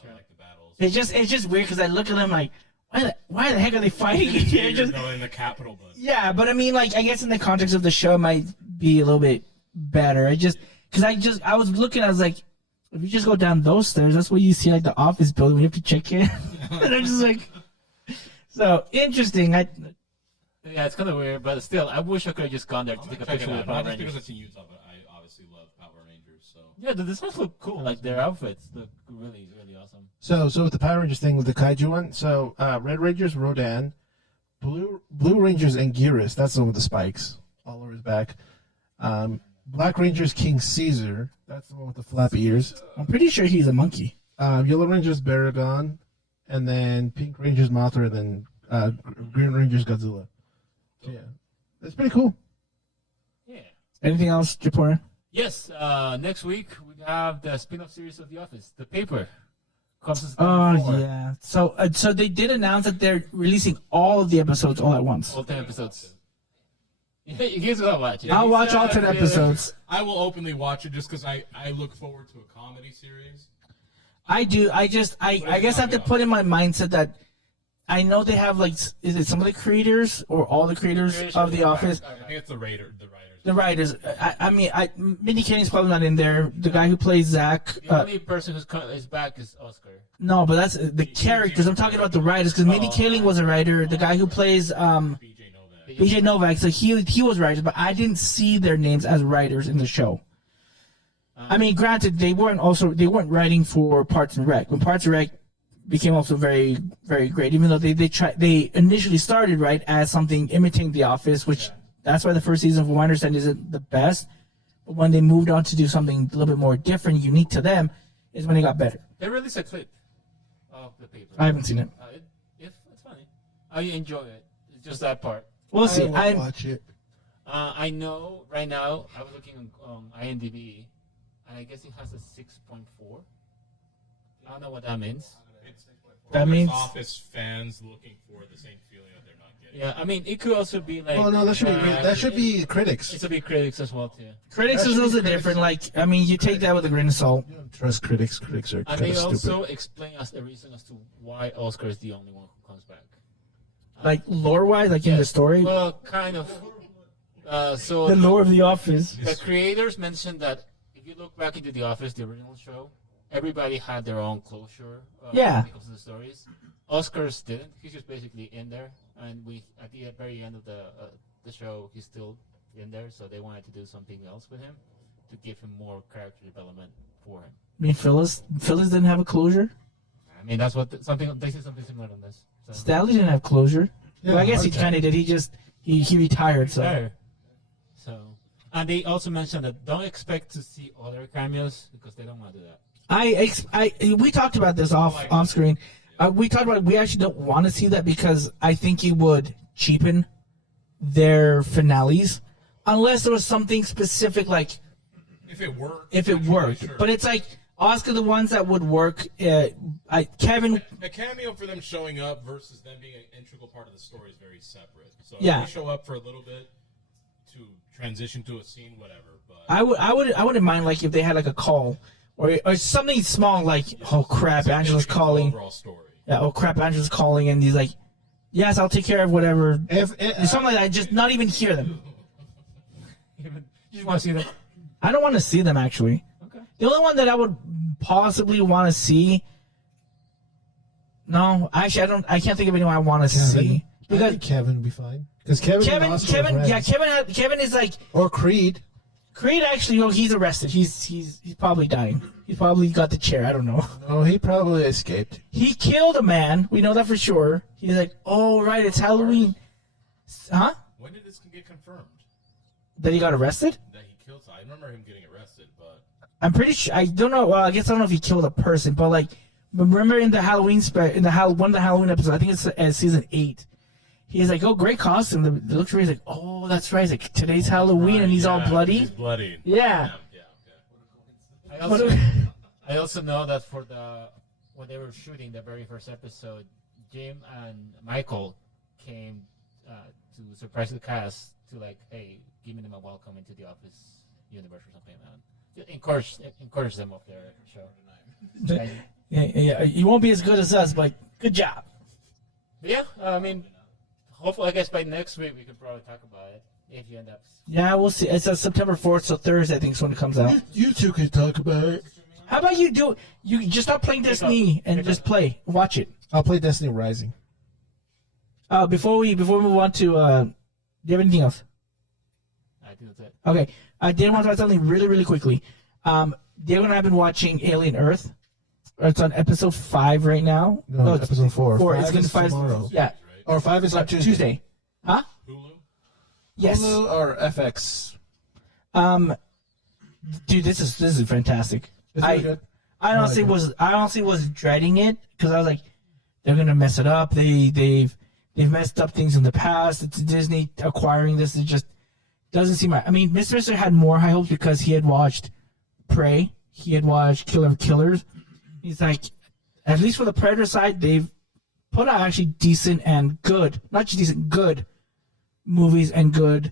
like the battles. it's just weird because I look at them like, why the heck are they fighting here? Just, in the capital, but yeah, but I mean, like, I guess in the context of the show, it might be a little bit better. I was looking, I was like, if you just go down those stairs, that's where you see like the office building. We have to check in, and I'm just like, so interesting. Yeah, it's kind of weird, but still, I wish I could have just gone there to take a picture with Power not just because Rangers. it's in Utah, but I obviously love Power Rangers. So Yeah, the designs look cool. Like their outfits look really, really awesome. So with the Power Rangers thing with the Kaiju one, so Red Rangers Rodan, Blue Rangers Anguirus, that's the one with the spikes all over his back. Black Rangers King Caesar, that's the one with the flappy ears. I'm pretty sure he's a monkey. Yellow Rangers Baragon, and then Pink Rangers Mothra, and then Green Rangers Godzilla. So, yeah, that's pretty cool. Yeah. Anything else, Japorean? Yes. Next week we have the spin-off series of The Office, The Paper. Comes to Oh season 4. yeah. So they did announce that they're releasing all of the episodes all at once. All 10 episodes. You guys will watch it. I'll watch all 10 episodes. I will openly watch it just because I look forward to a comedy series. I do. I guess I have to put in my mindset that I know they have, like, is it some of the creators or all the creators of The Office? I think it's the writers. The writers. I mean, Mindy Kaning's probably not in there. The guy who plays Zach. The only person who's back is Oscar. No, but that's the characters. I'm talking about the writers because Mindy Kaling was a writer. The guy who plays BJ Novak. BJ Novak, so he was writers, but I didn't see their names as writers in the show. I mean, granted, they weren't writing for Parks and Rec. When Parks and Rec became also very, very great, even though they initially started right as something imitating The Office, which that's why the first season, from what I understand, isn't the best. But when they moved on to do something a little bit more different, unique to them, is when it got better. They released a clip of The Paper. I haven't seen it. It's funny. I enjoy it. It's just that part. We'll see. I won't watch it. I know right now, I was looking on IMDb, and I guess it has a 6.4. I don't know what that means. That means Office fans looking for the same feeling that they're not getting. Yeah, I mean, it could also be like. Oh no, that should be critics. It should be critics as well too. critics is also different. Like, I mean, you take that with a grain of salt. You don't trust critics. Critics are And kind they of also stupid. explain us the reason as to why Oscar is the only one who comes back. Like, lore-wise, like in the story. Well, kind of. So The lore of The Office. the creators mentioned that if you look back into The Office, the original show, everybody had their own closure. Yeah. When it comes to the stories. Oscar's didn't. He's just basically in there, and at the very end of the show, he's still in there. So they wanted to do something else with him to give him more character development for him. I mean, Phyllis didn't have a closure. I mean, that's what they said something similar on this. So. Stanley didn't have closure. Yeah, well, I guess he okay. kind of did. He retired. So There. So, and they also mentioned that don't expect to see other cameos because they don't want to do that. we talked about this off screen. We talked about we actually don't want to see that because I think it would cheapen their finales unless there was something specific like If it worked. if it worked. Sure. But it's like Oscar, the ones that would work. Kevin. A cameo for them showing up versus them being an integral part of the story is very separate. So Yeah. if they show up for a little bit to transition to a scene, whatever. But I wouldn't mind like if they had like a call or something small like oh crap, Angela's calling. Overall story. Yeah, oh crap, Angela's calling, and he's like, yes, I'll take care of whatever. If Something like that, just not even hear them. You just want to see that. I don't want to see them actually. Okay. The only one that I would possibly want to see. No, actually, I can't think of anyone I want to see I because think Kevin would be fine because Kevin is like or Creed. Creed. Actually, no, he's arrested. He's probably dying. He's probably got the chair. I don't know. No, he probably escaped. He killed a man. We know that for sure. He's like, oh right, it's Halloween. Huh? When did this get confirmed That he got arrested? that he killed? I remember him getting arrested, but I'm pretty sure. I don't know. Well, I guess I don't know if he killed a person, but like, remember in the Halloween one of the Halloween episodes, I think it's season 8. He's like, "Oh, great costume." The looks he's like, "Oh, that's right." He's like, "Today's Halloween," and he's all bloody. He's bloody. Yeah. Yeah. I I also know that when they were shooting the very first episode, Jim and Michael came to surprise the cast to like, hey, giving them a welcome into the Office universe or something like that. Encourage them of their show. Yeah. You won't be as good as us, but good job. But yeah, I mean, hopefully, I guess by next week we could probably talk about it if you end up. Yeah, we'll see. It's September 4th, so Thursday I think is when it comes out. You two can talk about it. How about you just stop playing Destiny and just play, watch it. I'll play Destiny Rising. Before we move on to, do you have anything else? I think that's it. Okay, I did want to talk something really, really quickly. Diego and I have been watching Alien Earth. It's on episode 5 right now. No, it's episode 4. 4. 5 It's going is to 5 tomorrow. Yeah, Or 5 is on Tuesday. Huh? Hulu? Yes. Hulu or FX? Dude, this is fantastic. It's really good. I honestly was dreading it because I was like, they're gonna mess it up. They've messed up things in the past. It's Disney acquiring this. It just doesn't seem right. I mean, Mr. Mister had more high hopes because he had watched Prey. He had watched Killer of Killers. He's like, at least for the Predator side, they've put out actually decent and good, not just decent, good movies and good.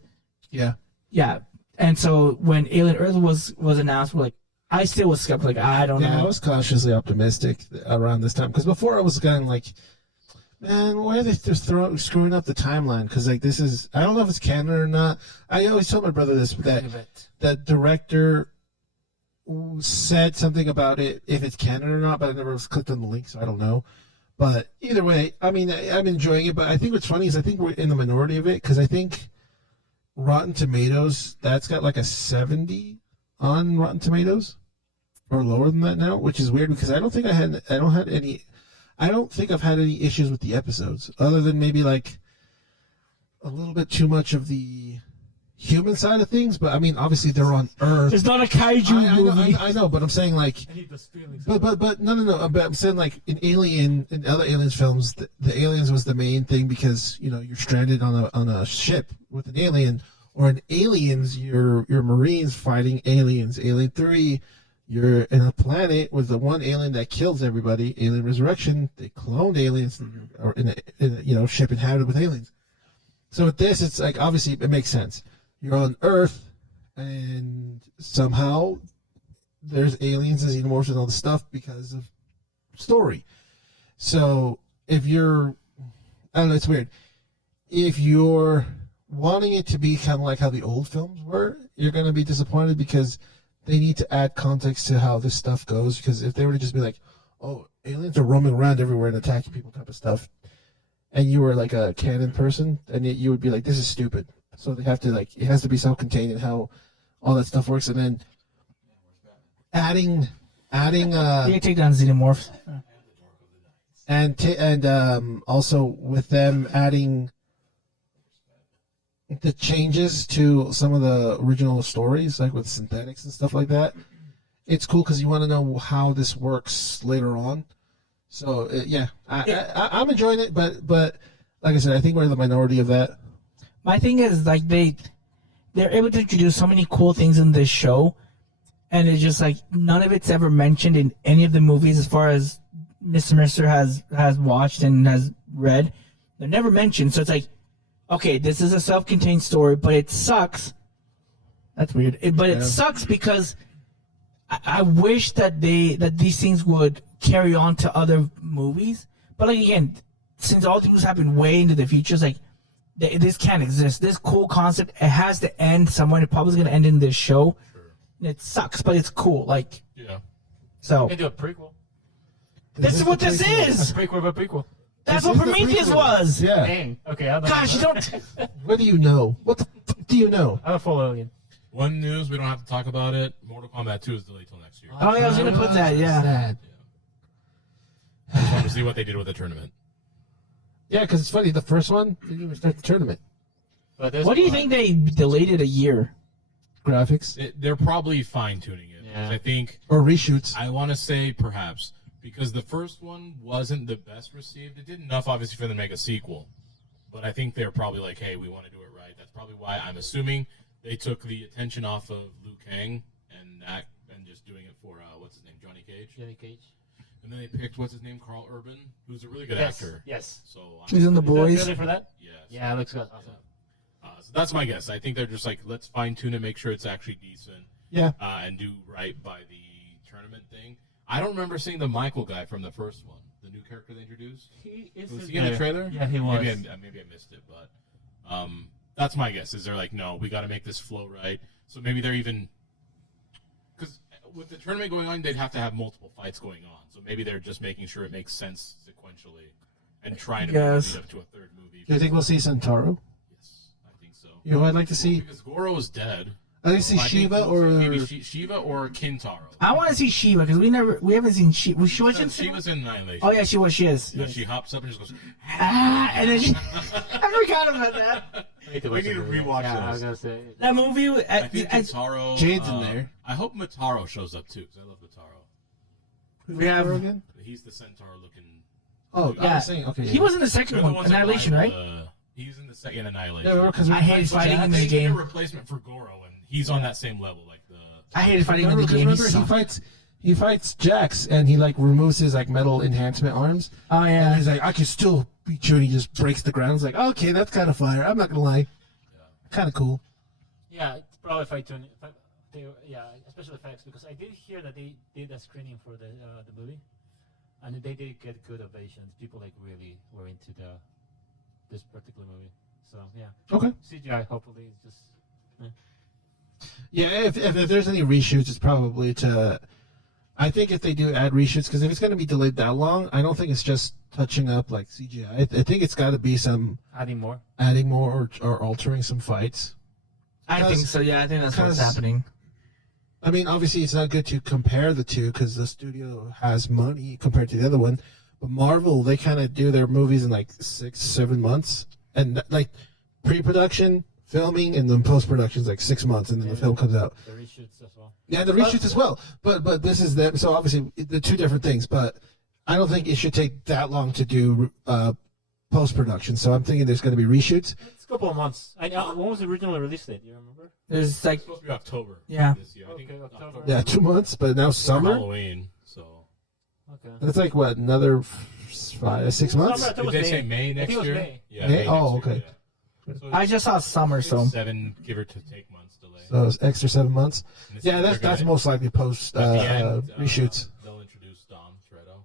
Yeah. Yeah. And so when Alien Earth was announced, we're like, I still was skeptical. Like, I don't Yeah, I know. was cautiously optimistic around this time because before I was kind of like, man, why are they just screwing up the timeline? Because like this is, I don't know if it's canon or not. I always told my brother this that director said something about it if it's canon or not, but I never clicked on the link, so I don't know. But either way, I mean, I'm enjoying it. But I think what's funny is I think we're in the minority of it because I think Rotten Tomatoes, that's got like a 70 on Rotten Tomatoes or lower than that now, which is weird because I don't think I've had any issues with the episodes other than maybe like a little bit too much of the human side of things. But I mean, obviously they're on Earth. It's not a kaiju movie. I know, but I'm saying like, but no. But I'm saying like in Alien, in other Aliens films, the aliens was the main thing because you know you're stranded on a ship with an alien, or in Aliens you're Marines fighting aliens. Alien 3, you're in a planet with the one alien that kills everybody. Alien Resurrection, they cloned aliens, or in a ship inhabited with aliens. So with this, it's like obviously it makes sense. You're on Earth, and somehow there's aliens and xenomorphs and all this stuff because of story. So if you're, I don't know, it's weird. If you're wanting it to be kind of like how the old films were, you're going to be disappointed because they need to add context to how this stuff goes. Because if they were to just be like, oh, aliens are roaming around everywhere and attacking people type of stuff, and you were like a canon person, and you would be like, this is stupid. So they have to like, it has to be self-contained in how all that stuff works, and then adding You can take down xenomorphs. and also with them adding the changes to some of the original stories, like with synthetics and stuff like that. It's cool because you want to know how this works later on. So yeah, I'm enjoying it, but like I said, I think we're in the minority of that. My thing is like they're able to introduce so many cool things in this show, and it's just like none of it's ever mentioned in any of the movies as far as Mr. Mister has watched and has read. They're never mentioned, so it's like, okay, this is a self-contained story, but it sucks. That's weird. It sucks because I wish that these things would carry on to other movies. But like again, since all things happen way into the future, it's like this can't exist. This cool concept, it has to end somewhere. It probably is going to end in this show. Sure. It sucks, but it's cool. Like, yeah. So You can do a prequel. this is what this is. A prequel of a prequel. That's what Prometheus was. Yeah. Dang. Okay. I don't Gosh, you don't. What do you know? What the fuck do you know? I'm a full alien. One news, we don't have to talk about it. Mortal Kombat 2 is delayed till next year. Oh yeah, I was going to put that. Yeah. Sad. I just wanted to see what they did with the tournament. Yeah, because it's funny. The first one didn't even start the tournament. But this What do you one- think they delayed it a year? Graphics They're probably fine-tuning it. Yeah. I think, or reshoots. I want to say perhaps, because the first one wasn't the best received. It did enough, obviously, for them to make a sequel. But I think they're probably like, hey, we want to do it right. That's probably why I'm assuming they took the attention off of Liu Kang and and just doing it for what's his name, Johnny Cage. Johnny Cage. And then they picked what's his name, Carl Urban, who's a really good Yes. actor. Yes. So He's in The Boys. Ready for that? Yes. Yeah, it looks good. Awesome. So that's my guess. I think they're just like, let's fine tune it, make sure it's actually decent, Yeah. and do right by the tournament thing. I don't remember seeing the Michael guy from the first one, the new character they introduced. He is Was he in the trailer? Yeah, he was. Maybe I missed it, but that's my guess. Is they're like, no, we got to make this flow right. So maybe they're even because with the tournament going on, they'd have to have multiple fights going on. So maybe they're just making sure it makes sense sequentially and trying to Yes. lead up to a third movie. Do you think we'll see Centauro? Yes, I think so. You know, I'd like to see. Because Goro is dead. I'd like to see I think Shiva we'll see or maybe Shiva or Kintaro. I want to see Shiva because we haven't seen Shiva. Was she in Shiva's in Annihilation. Oh yeah, she was. She is. Yeah, Yes. she hops up and just goes. And then she, I forgot about that. We need to rewatch Yeah, I was this. gonna say. That movie. I think Kintaro. Jade's in there. I hope Mataro shows up too, because I love Mataro. We have. again. He's the centaur looking. Oh, dude. I Yeah. was saying, okay. He was in the second They're the one, ones that Annihilation, buy right? He's in the second Annihilation. Yeah, because I hated fighting him in They the need a game. replacement for Goro, and he's on that same level, like the. I hated fighting him in the game. remember He he sucked. fights Jax and he like removes his like metal enhancement arms. Oh And yeah. he's like, I can still beat you, and he just breaks the ground. It's like, okay, that's kind of fire. I'm not gonna lie, kind of cool. Yeah, it's probably yeah, special effects because I did hear that they did a screening for the movie, and they did get good ovations. People like really were into this particular movie. So yeah, Okay. CGI hopefully is just. Yeah, if there's any reshoots, it's probably to. I think if they do add reshoots, because if it's going to be delayed that long, I don't think it's just touching up like CGI. I think it's got to be some Adding more. adding more or altering some fights. I think so. Yeah, I think that's what's because- happening. I mean, obviously, it's not good to compare the two because the studio has money compared to the other one. But Marvel, they kind of do their movies in like 6-7 months, and like pre-production, filming, and then post-production is like 6 months, and then the film comes out. The reshoots as well. Yeah, the reshoots as well. But this is them. So obviously, the two different things. But I don't think it should take that long to do post-production. So I'm thinking there's going to be reshoots. It's a couple of months. When was the original release date? Do you remember? It's like It's supposed to be October. Yeah. This year. I think Okay, October. Yeah, 2 months. But now For summer. Halloween. So. Okay. That's like what, another 6 months? Summer, I thought it Did was they May. say May I think next it was year? May. Yeah. May? May Oh, next year, okay. yeah. So I just saw summer, so 7, give or to take months delay. So it's extra 7 months. And this Yeah, is- that's they're gonna- most likely post at the end, reshoots. They'll introduce Dom Toretto.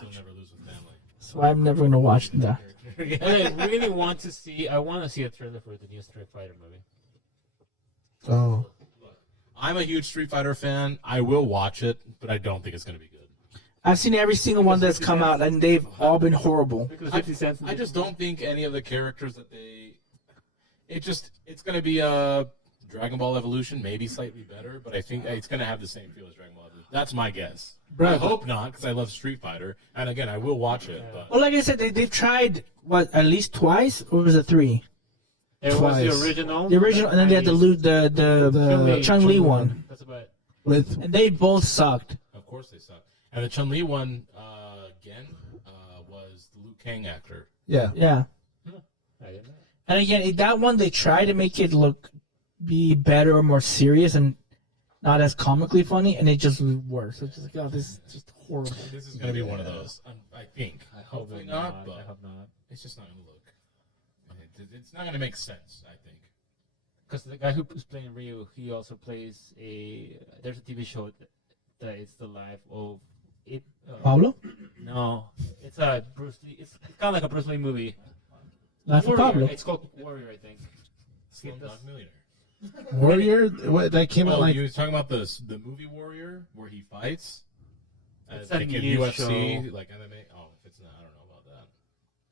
He'll never lose with family. so I'm never gonna watch that. And I really want to see. I want to see a trailer for the new Street Fighter movie. Oh, I'm a huge Street Fighter fan. I will watch it, but I don't think it's going to be good. I've seen every single one that's come out, and they've all been horrible. Because 50 cents. I just don't think any of the characters that they. It's going to be a Dragon Ball Evolution, maybe slightly better, but I think it's going to have the same feel as Dragon Ball Evolution. That's my guess. Bro. I hope not, because I love Street Fighter, and again, I will watch it. But Well, like I said, they've tried at least twice, or was it 3? There was Twice. the original. The original, and then they had the Chun-Li one, That's about it. with and they both sucked. of course they suck. And the Chun-Li one, again, was the Liu Kang actor. yeah. Yeah, I didn't know. and again, that one they tried to make it be better or more serious and not as comically funny, and it just was worse. It's just like, oh, this is just horrible. This is going to be one of those, I think. I hope Hopefully not. not, I but hope not. it's just not going to look. It's not going to make sense, I think. Because the guy who's playing Ryu, he also plays there's a TV show that is the life of it. Pablo, No, it's a Bruce Lee. It's kind of like a Bruce Lee movie. Life of Warrior. Pablo. It's called Warrior, I think. Slumdog Millionaire. Warrior. What that came out Oh, like? you were talking about the movie Warrior where he fights? It's Like a in new UFC, show. like MMA? Oh, if it's not, I don't know about that.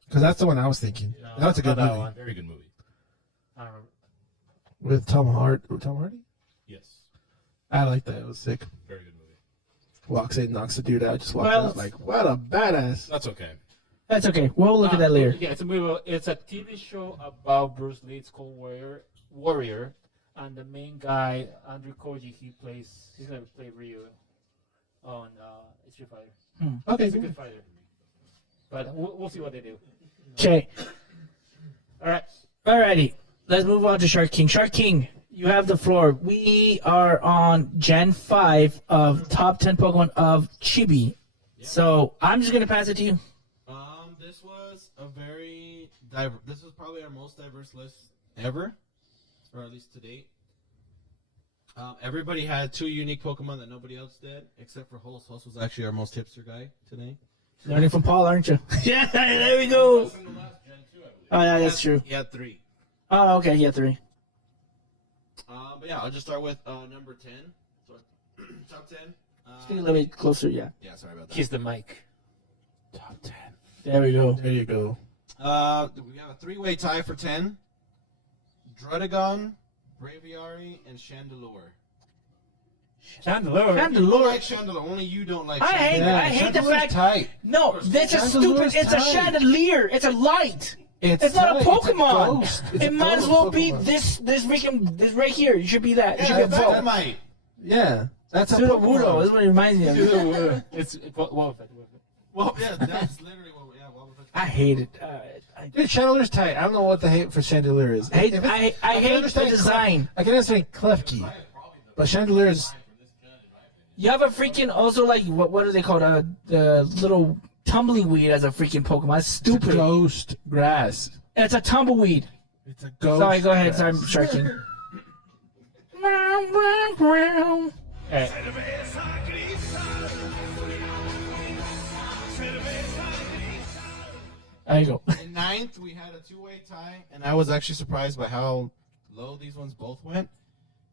Because that's the one I was thinking. No, That's a good not that movie one. Very good movie. I don't remember. with Tom Hardy. Yes. I like that. It was sick. Very good movie. Walks in, knocks the dude out, just walks Well, out like, what a badass. That's okay. That's okay. We'll look at that later. Yeah, it's a movie. It's a TV show about Bruce Lee. It's called Warrior, and the main guy Andrew Koji, he's gonna play Ryu on Street Fighter. Okay. He's a good fighter, but we'll see what they do. Okay, All right. alrighty. Let's move on to Shark King. Shark King. You have the floor. We are on Gen 5 of top 10 Pokemon of Chibi. So I'm just going to pass it to you. This was a very this was probably our most diverse list ever, or at least to date. Everybody had 2 unique Pokemon that nobody else did, except for Hulse. Hulse was actually our most hipster guy today. Learning from Paul, aren't you? Yeah, there we go. Oh, yeah, that's true. He had 3. Oh, okay, yeah, 3. But yeah, I'll just start with number 10. So, top 10. Just get a little bit closer, yeah. Yeah, sorry about that. Here's the mic. Top 10. There we go. There you go. We have a 3-way tie for 10. Drudagon, Braviary, and Chandelure. Chandelure. You don't like Chandelure. Only you don't like Chandelure. I hate the fact. Tight. No, that's a Chandelure's stupid. It's a tight. chandelier. It's a light. It's not a tight. It's Pokemon. ghost. It's It a might as ghost well be Pokemon. this right here. It should be that. It should Yeah, be a bow. Dynamite. Yeah, that's a Pseudo Wudo. Pokemon. That's what it reminds me of. It's well, Well, yeah, that's literally what. Yeah, I hate it. Dude, Chandelure's tight. I don't know what the hate for Chandelure is. I hate If it's- I can hate the understand design. I can understand Klefki, but Chandelure is You have a freaking also like what are they called? The little tumbleweed as a freaking Pokemon. It's stupid. ghost grass. It's a tumbleweed. It's a ghost. Sorry, go ahead. grass. Sorry, I'm sharking. There you go. In 9th, we had a 2-way tie, and I was actually surprised by how low these ones both went.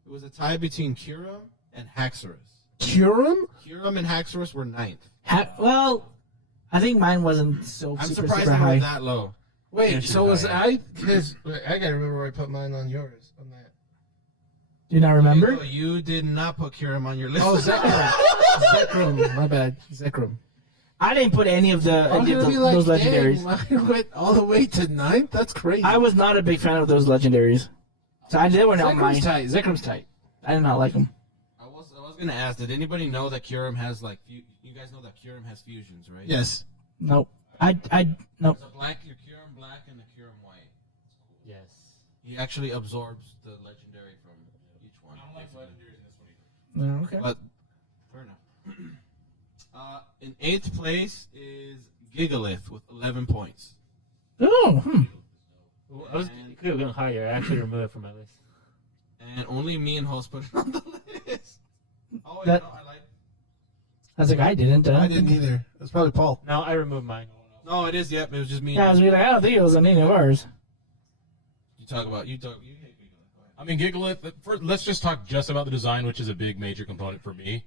It was a tie between Kyurem and Haxorus. Kyurem? Kyurem and Haxorus were 9th. Well, I think mine wasn't so I'm super surprised super they high. were that low. Wait, so was I? Because I gotta remember where I put mine on yours. On that. Do you not remember? No, you did not put Kyurem on your list. Oh, Zekrom. Zekrom. My bad. Zekrom. I didn't put any of the I'm gonna be like, those dang, legendaries. mine went all the way to 9th? That's crazy. I was not a big fan of those legendaries, so they were not mine. Zekrom's tight. Zekrom's tight. I did not like them. I was gonna ask, did anybody know that Kyurem has like you guys know that Kyurem has fusions, right? Yes. Nope. I nope. There's a black your Kyurem black and a Kyurem white. Yes. He actually absorbs the legendary from each one. I don't like legendaries in this one either. Okay. But fair enough. In 8th place is Gigalith with 11 points. Oh, I was could have gone higher. I actually removed it from my list. And only me and Host put it on the list. Oh, wait, That- no, I like. I was like, I didn't. I didn't either. It was probably Paul. No, I removed mine. No, it is. Yep, it was just me. Yeah, I was like, I don't think it was any of ours. You hate Gigalith. Go ahead. I mean, Gigalith. Let's just talk just about the design, which is a big major component for me.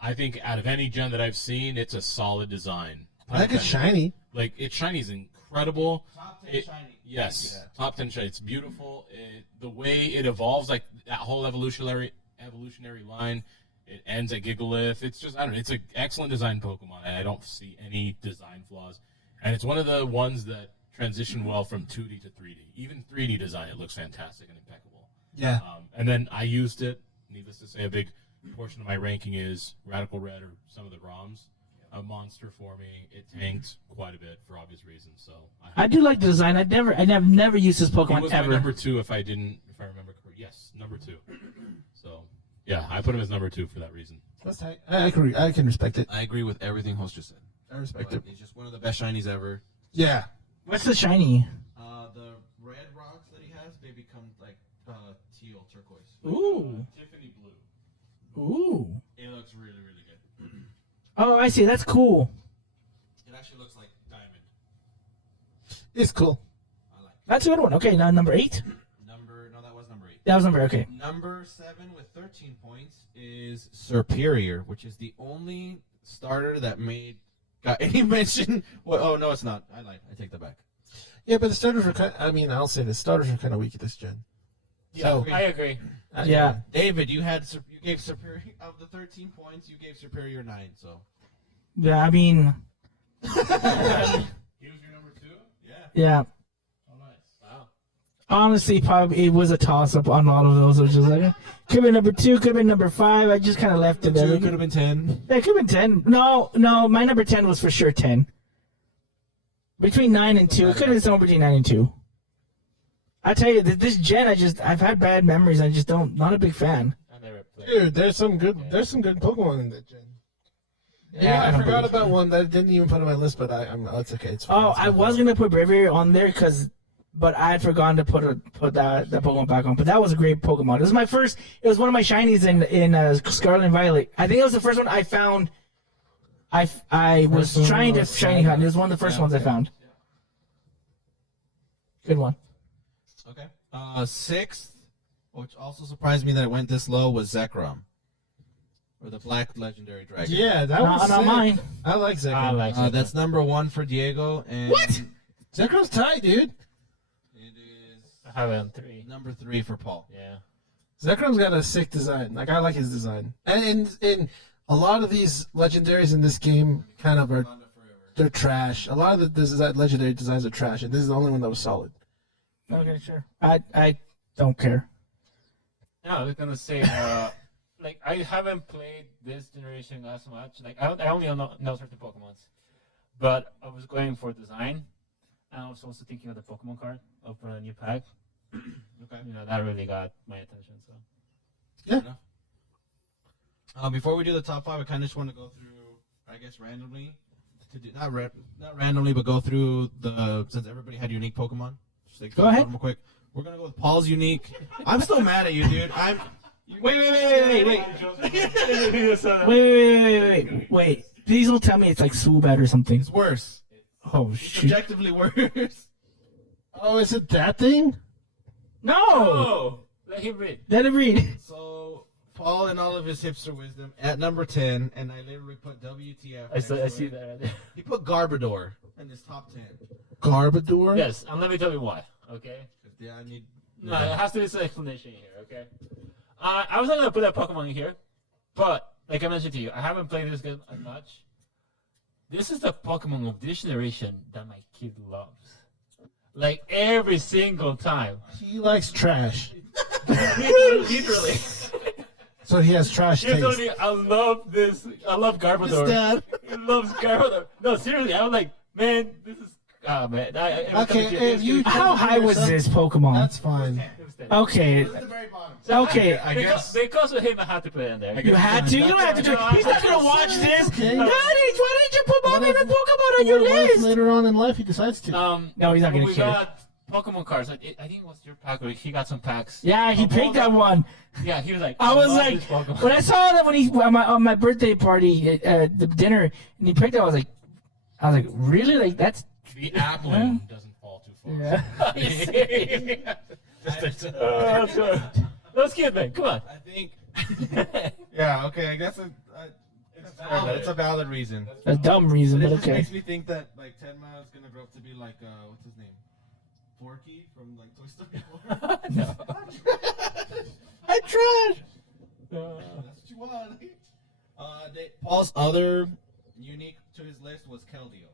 I think out of any gen that I've seen, it's a solid design. I think it's shiny. Like its shiny is incredible. Top 10 shiny. Yes, top 10 shiny. It's beautiful. The way it evolves, like that whole evolutionary line, it ends at Gigalith. It's just, I don't know. It's an excellent design Pokemon, and I don't see any design flaws. And it's one of the ones that transition well from 2D to 3D. Even 3D design, it looks fantastic and impeccable. Yeah. And then I used it. Needless to say, a big portion of my ranking is Radical Red or some of the ROMs. A monster for me. It tanked quite a bit for obvious reasons. So I do like the design. I've never used this He Pokemon was my ever. number 2 if I remember correctly. Yes, number 2. So yeah, I put him as number 2 for that reason. That's tight. I agree. I can respect it. I agree with everything Host just said. I respect But it. it's just one of the best shinies ever. Yeah. What's the shiny? The red rocks that he has, they become like teal turquoise. Ooh. Tiffany blue. Ooh. It looks really, really good. Oh, I see. That's cool. It actually looks like diamond. It's cool. I like That's a good one. Okay, now number 8. it. No, that was number 8. That was number, okay. Number 7 with 13 points is Superior, which is the only starter that got any mention. Well, oh no, it's not. I take that back. Yeah, but the starters were kind I'll say the starters were kind of weak at this gen. So, I agree. Yeah. David, you gave Superior of the 13 points. You gave Superior 9. So Yeah, I mean, He was your number 2? Yeah. yeah. Oh, nice. Wow. Honestly, probably it was a toss-up on all of those. It was just like, could have been number 2, could have been number 5. I just kind of left it there. 2 could have been 10. Yeah, it could have been 10. No, my number 10 was for sure 10. Between 9 and 2. It could have been somewhere between 9 and 2. I tell you, this gen, I've had bad memories. I just not a big fan. I never played. Dude, there's some good Pokemon in that gen. Yeah, I forgot about one that I didn't even put on my list, but it's okay. It's fine. Oh, I was gonna put Braviary on there but I had forgotten to put that Pokemon back on. But that was a great Pokemon. It was my first. It was one of my shinies in Scarlet and Violet. I think it was the first one I found. I was trying to shiny hunt. It was one of the first ones I found. Good one. Okay. Sixth, which also surprised me that it went this low, was Zekrom. Or the Black Legendary Dragon. Yeah, that was not sick. mine. I like Zekrom. That's number 1 for Diego. And What? Zekrom's tight, dude. It is I have it on 3. number 3 for Paul. Yeah. Zekrom's got a sick design. Like, I like his design. And in a lot of these legendaries in this game kind of they're trash. A lot of the legendary designs are trash, and this is the only one that was solid. Okay, sure. I don't care. No, I was gonna say, like I haven't played this generation as much. Like I only know certain Pokemons, but I was going for design, and I was also thinking of the Pokemon card of a new pack. Okay. You know, that really got my attention. So Yeah. Before we do the top 5, I kind of just want to go through, I guess, randomly. Not randomly, but go through since everybody had unique Pokemon. Just like, Go ahead. Real quick. We're gonna go with Paul's unique. I'm still mad at you, dude. Wait. Please don't tell me it's like Swoobat or something. It's worse. Oh, It's shoot. objectively worse. Oh, is it that thing? No! oh, let him read. Let it read. So Paul and all of his hipster wisdom at number 10, and I literally put WTF. I next to see it. that right there. He put Garbodor in his top 10. Garbodor? Yes, and let me tell you why. Okay. Yeah, I need. No, it has to be some explanation here, okay? I was not going to put that Pokemon in here, but, like I mentioned to you, I haven't played this game as much. This is the Pokemon of this generation that my kid loves. Like, every single time. He likes trash. Literally. So he has trash He told taste. me, I love this. I love Garbodor. Dad. He loves Garbodor. No, seriously, I was like, man, this is... Oh, man. Okay, if you- How high was this Pokemon? That's fine. Okay. Okay. I guess. Because of him, I had to put it in there. You had to. You don't have to do it. He's not going to watch this. Okay. Daddy, why didn't you put my favorite Pokemon on your What if list? later on in life he decides to? No, he's not gonna we care. got Pokemon cards. I think it was your pack, or he got some packs. Yeah, he picked that one. Yeah, he was like, I was love like, this Pokemon. when I saw that when he on my birthday party at the dinner, and he picked it, I was like, really? Like that's The Applin doesn't fall too far. yeah. That's cute, man. Come on. I think. Yeah. Okay. I guess it's a valid reason. A dumb reason, It but just okay. makes me think that like Tenma is gonna grow up to be like what's his name, Forky from like Toy Story 4. I'm trash. That's what you want. Paul's other unique to his list was Keldeo.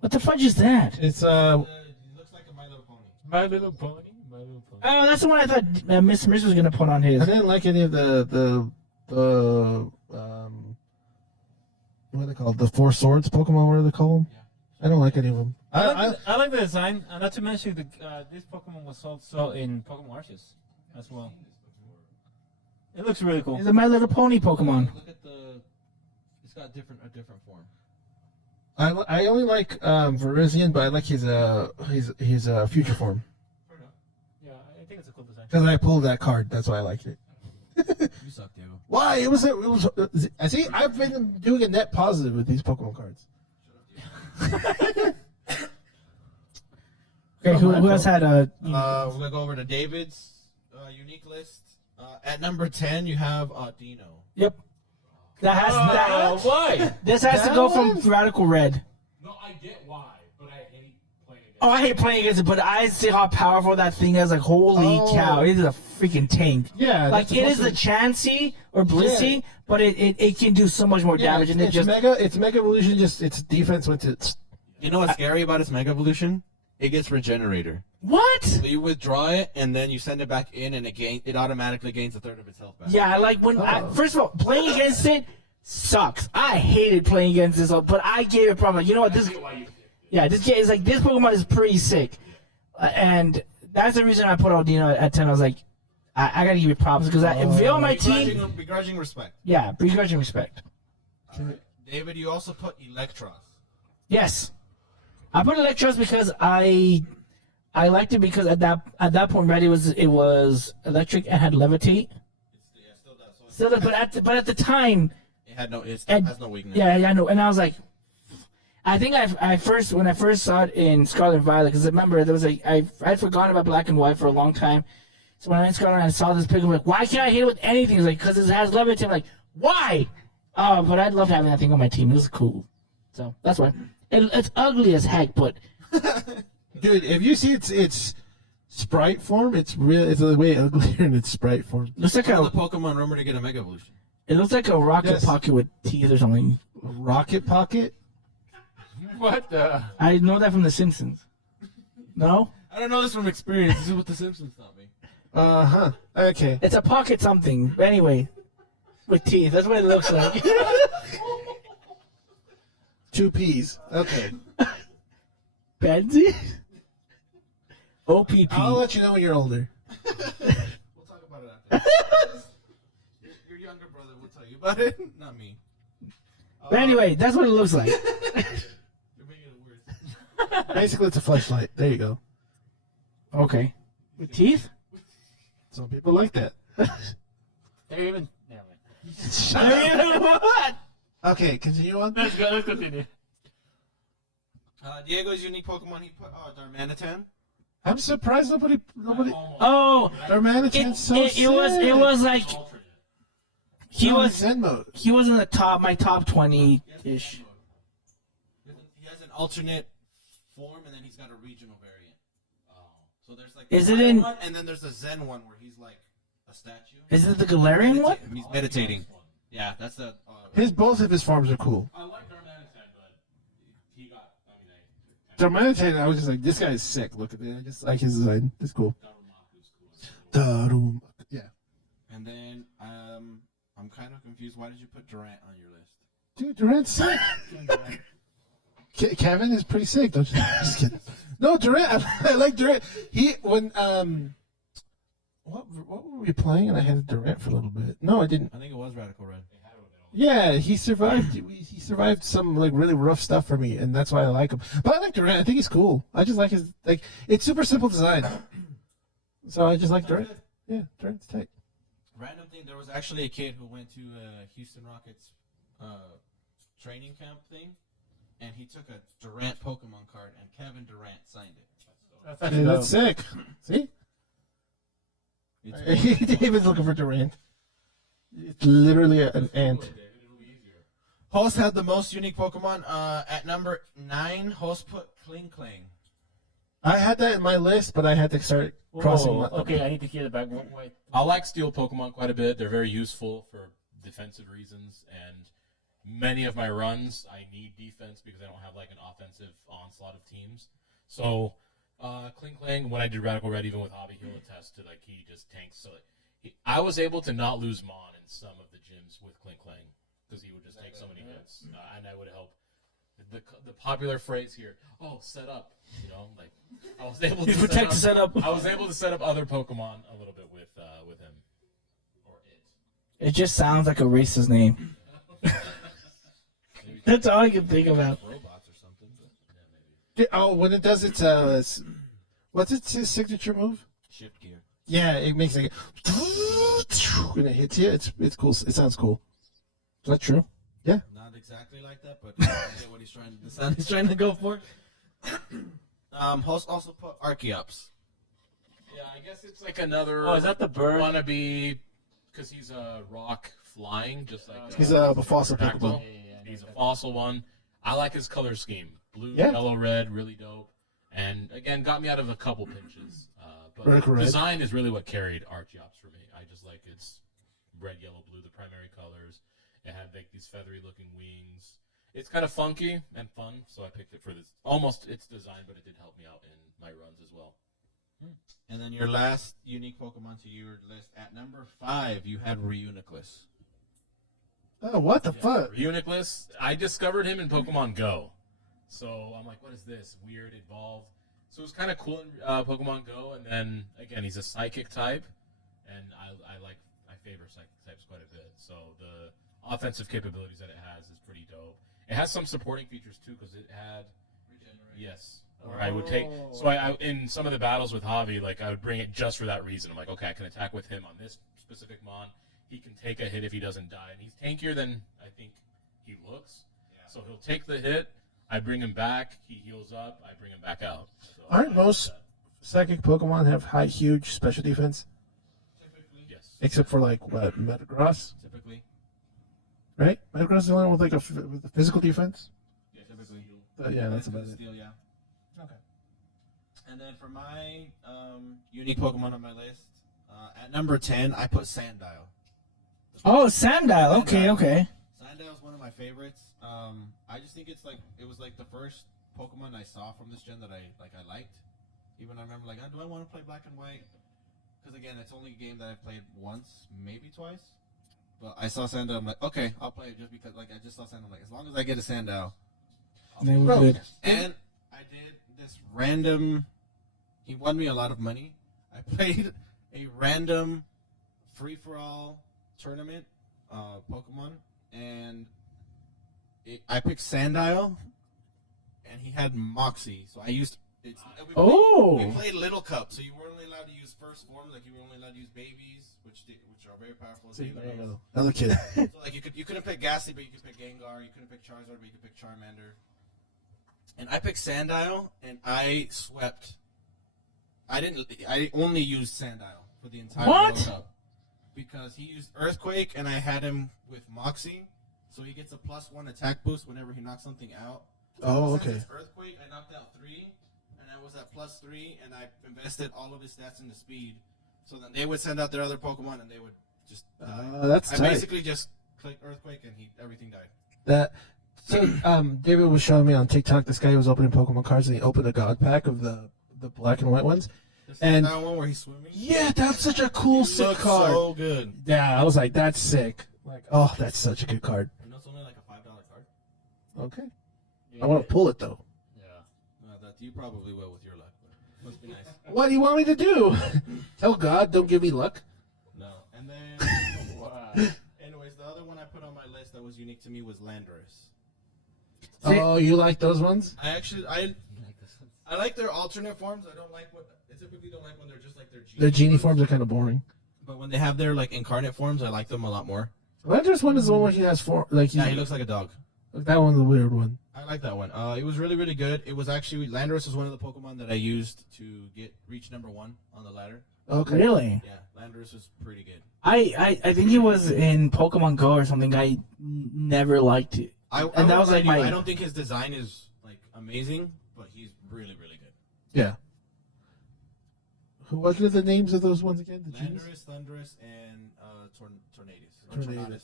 What the fudge is that? It's He looks like a My Little Pony. My Little Pony. My Little Pony. Oh, that's the one I thought Miss Miss was gonna put on I his. didn't like any of the what are they called? The Four Swords Pokemon. What do they call them? I don't like any of them. I like the design, and not to mention this Pokemon was also in Pokemon Arceus as well. It looks really cool. It's a My Little Pony Pokemon. Look at the. It's got a different form. I only like Virizion, but I like his future form Yeah, I think it's a cool design. because I pulled that card. That's why I liked it. You suck, Diego. Why? It was. I see. I've been doing a net positive with these Pokemon cards. Okay, who else had a? We're gonna go over to David's unique list. At number 10, you have Dino. Yep. That has that. Why? This has to That go one? from Radical Red. No, I get why, but I hate playing against Oh, I hate playing against it, but I see how powerful that thing is. Like, holy Oh. cow, it is a freaking tank. Yeah, Like, that's it is the supposed Chansey or Blissey, Yeah. but it can do so much more damage, and it it's just Mega Evolution. Just its defense went to. You know what's scary about its Mega Evolution? It gets Regenerator. what? So you withdraw it, and then you send it back in, and it automatically gains a third of its health back. Yeah, like when first of all, playing against it sucks. I hated playing against this, but I gave it problem. You know what? This, yeah, this game is like this Pokemon is pretty sick, and That's the reason I put Aldino at 10. I was like, I gotta give you props because if you're on my team, Begrudging respect. yeah, begrudging respect. David, you also put Electros. Yes, I put Electros because I liked it because at that point, right, it was electric and had levitate. Still does. So Still, but at the time, it has no weakness. yeah, I know, and I was like, I think when I first saw it in Scarlet and Violet, because remember there was I'd forgotten about Black and White for a long time. So when I went Scarlet and I saw this picture, I'm like, why can't I hit it with anything? It's like, because it has levitate. I'm like, why? Oh, but I'd love having that thing on my team. It was cool. So that's why. It's ugly as heck, but Dude, if you see its sprite form, it's way uglier in its sprite form. looks like Tell a the Pokemon rumor to get a Mega Evolution. it looks like a rocket Yes. pocket with teeth or something. A rocket pocket? What the? I know that from The Simpsons. No, I don't know this from experience. This is what The Simpsons taught me. Uh-huh. Okay. it's a pocket something. But anyway, with teeth. That's what it looks like. 2 P's. Okay. Benzie? OPP. I'll let you know when you're older. We'll talk about it after. Your younger brother will tell you about it, not me. But anyway, that's what it looks like. You're making it worse. Basically, it's a flashlight. There you go. Okay. With teeth? Some people like that. They're even. Never mind. What? Okay, continue on. Let's go. Let's continue. Diego's unique Pokemon, he put Darmanitan. I'm surprised nobody. Oh, Darmanitan's so it was like he No, was he's Zen mode. he was in my top 20-ish. He has an alternate form, and then he's got a regional variant. So there's like Is the it Fire in- one, and then there's a Zen one where he's like a statue. Is it the Galarian one? He's meditating. Yeah, that's the. Both of his forms are cool. I like Darmanitan, but he got. I mean, Darmanitan, I was just like, this guy is sick. Look at it. I just like his design. It's cool. Darum. Yeah. And then I'm kind of confused. Why did you put Durant on your list? Dude, Durant's sick. Kevin is pretty sick, don't you? Just kidding. No, Durant. I like Durant. What were we playing? And I had Durant for a little bit. No, I didn't. I think it was Radical Red. Yeah, he survived. He survived some like really rough stuff for me, and that's why I like him. But I like Durant. I think he's cool. I just like his It's super simple design. So I just like Durant. Yeah, Durant's tight. Random thing. There was actually a kid who went to Houston Rockets training camp thing, and he took a Durant Pokemon card, and Kevin Durant signed it. Hey, that's sick. See, David's looking for Durant. It's literally an ant. Host had the most unique Pokemon. At number 9, Host put Kling Kling. I had that in my list, but I had to start crossing. Okay, I need to hear the back. Wait. I like steel Pokemon quite a bit. They're very useful for defensive reasons, and many of my runs I need defense because I don't have like an offensive onslaught of teams. So Kling Kling, when I did Radical Red, even with Hobby, he'll attest to like he just tanks. So I was able to not lose Mon in some of the gyms with Kling Kling because he would just take so many hits, and I would help. The popular phrase here, set up. You know, like I was able to set up. I was able to set up other Pokemon a little bit with him or it. It just sounds like a racist name. That's all I can think about. Robots or something. But, Oh, when it does its what's its signature move? shift gear. Yeah, it makes like when it hits you. It's cool. It sounds cool. Is that true? Yeah. Not exactly like that, but I get what the sound he's trying to go for. Host also put Archeops. Yeah, I guess it's like another. Oh, is that the bird? Wannabe, because he's a rock flying, just like He's a fossil Fractal. Pokemon. He's a fossil one. I like his color scheme: blue, Yeah. yellow, red, really dope. And again, got me out of a couple pinches. But Red. design is really what carried Archeops for me. I just like its red, yellow, blue, the primary colors. It had like these feathery looking wings. It's kind of funky and fun, so I picked it for this. Almost its design, but it did help me out in my runs as well. And then your last unique Pokemon to your list at number 5, you had Reuniclus. Oh, what the fuck? Reuniclus, I discovered him in Pokemon Go. So I'm like, what is this? Weird, evolved. So it was kind of cool in Pokemon Go, and then again, he's a psychic type, and I favor psychic types quite a bit. So the offensive capabilities that it has is pretty dope. It has some supporting features too, because it had yes. Or I would take so I in some of the battles with Javi, like I would bring it just for that reason. I'm like, okay, I can attack with him on this specific mon. He can take a hit if he doesn't die, and he's tankier than I think he looks. Yeah. So he'll take the hit. I bring him back. He heals up. I bring him back out. So Aren't most psychic Pokemon have huge special defense? Typically, yes. Except for like what, Metagross, Typically, right? Metagross is the only one with like with a physical defense. yeah, typically. Yeah, that's about it. Steel, yeah. Okay. And then for my unique Pokemon on my list, at number 10, I put Sandile. Oh, Sandile. Okay, okay. Sandile is one of my favorites. I just think it was like the first Pokemon I saw from this gen that I liked. Even I remember like, do I want to play Black and White? Because again, it's only a game that I've played once, maybe twice. But I saw Sandile, I'm like, okay, I'll play it just because like I just saw Sandile. Like as long as I get a Sandile. They were good. And I did this random. He won me a lot of money. I played a random free for all tournament, Pokemon, and I picked Sandile, and he had Moxie. So I used. We played Little Cup, so you were only allowed to use first forms. Like you were only allowed to use babies, which are very powerful. Another kid. So like you couldn't pick Ghastly, but you could pick Gengar. You couldn't pick Charizard, but you could pick Charmander. And I picked Sandile, and I swept. I only used Sandile for the entire World Cup because he used Earthquake, and I had him with Moxie, so he gets a +1 attack boost whenever he knocks something out. So Oh, since okay. it's Earthquake, I knocked out 3, and I was at +3, and I invested all of his stats into speed. So then they would send out their other Pokemon, and they would just die. That's I tight. basically just clicked Earthquake, and everything died. David was showing me on TikTok. This guy who was opening Pokemon cards, and he opened a God pack of the black and white ones. And that one where he's swimming. Yeah, that's such a cool, sick Looks card. so good. Yeah, I was like, that's sick. Like, oh, that's such a good card. And that's only like a $5 card. Okay, I want to pull it though. Yeah. That you probably will with your luck. But must be nice. What do you want me to do? Tell God, don't give me luck. No, and then. Anyways, the other one I put on my list that was unique to me was Landorus. Oh, you like those ones? I like their alternate forms. I typically don't like when they're just like their genie. Their genie forms are kind of boring. But when they have their like incarnate forms, I like them a lot more. Landorus one is the one where he has four. Like, Yeah, he looks like a dog. that one's a weird one. I like that one. It was really, really good. It was actually Landorus was one of the Pokemon that I used to reach number 1 on the ladder. Okay. Really? Yeah, Landorus was pretty good. I think he was in Pokemon Go or something. I never liked it. And that was like I don't think his design is like amazing, but he's really, really good. Yeah. What are the names of those ones again? The genies? Landorus, Thundurus, and Tornadus.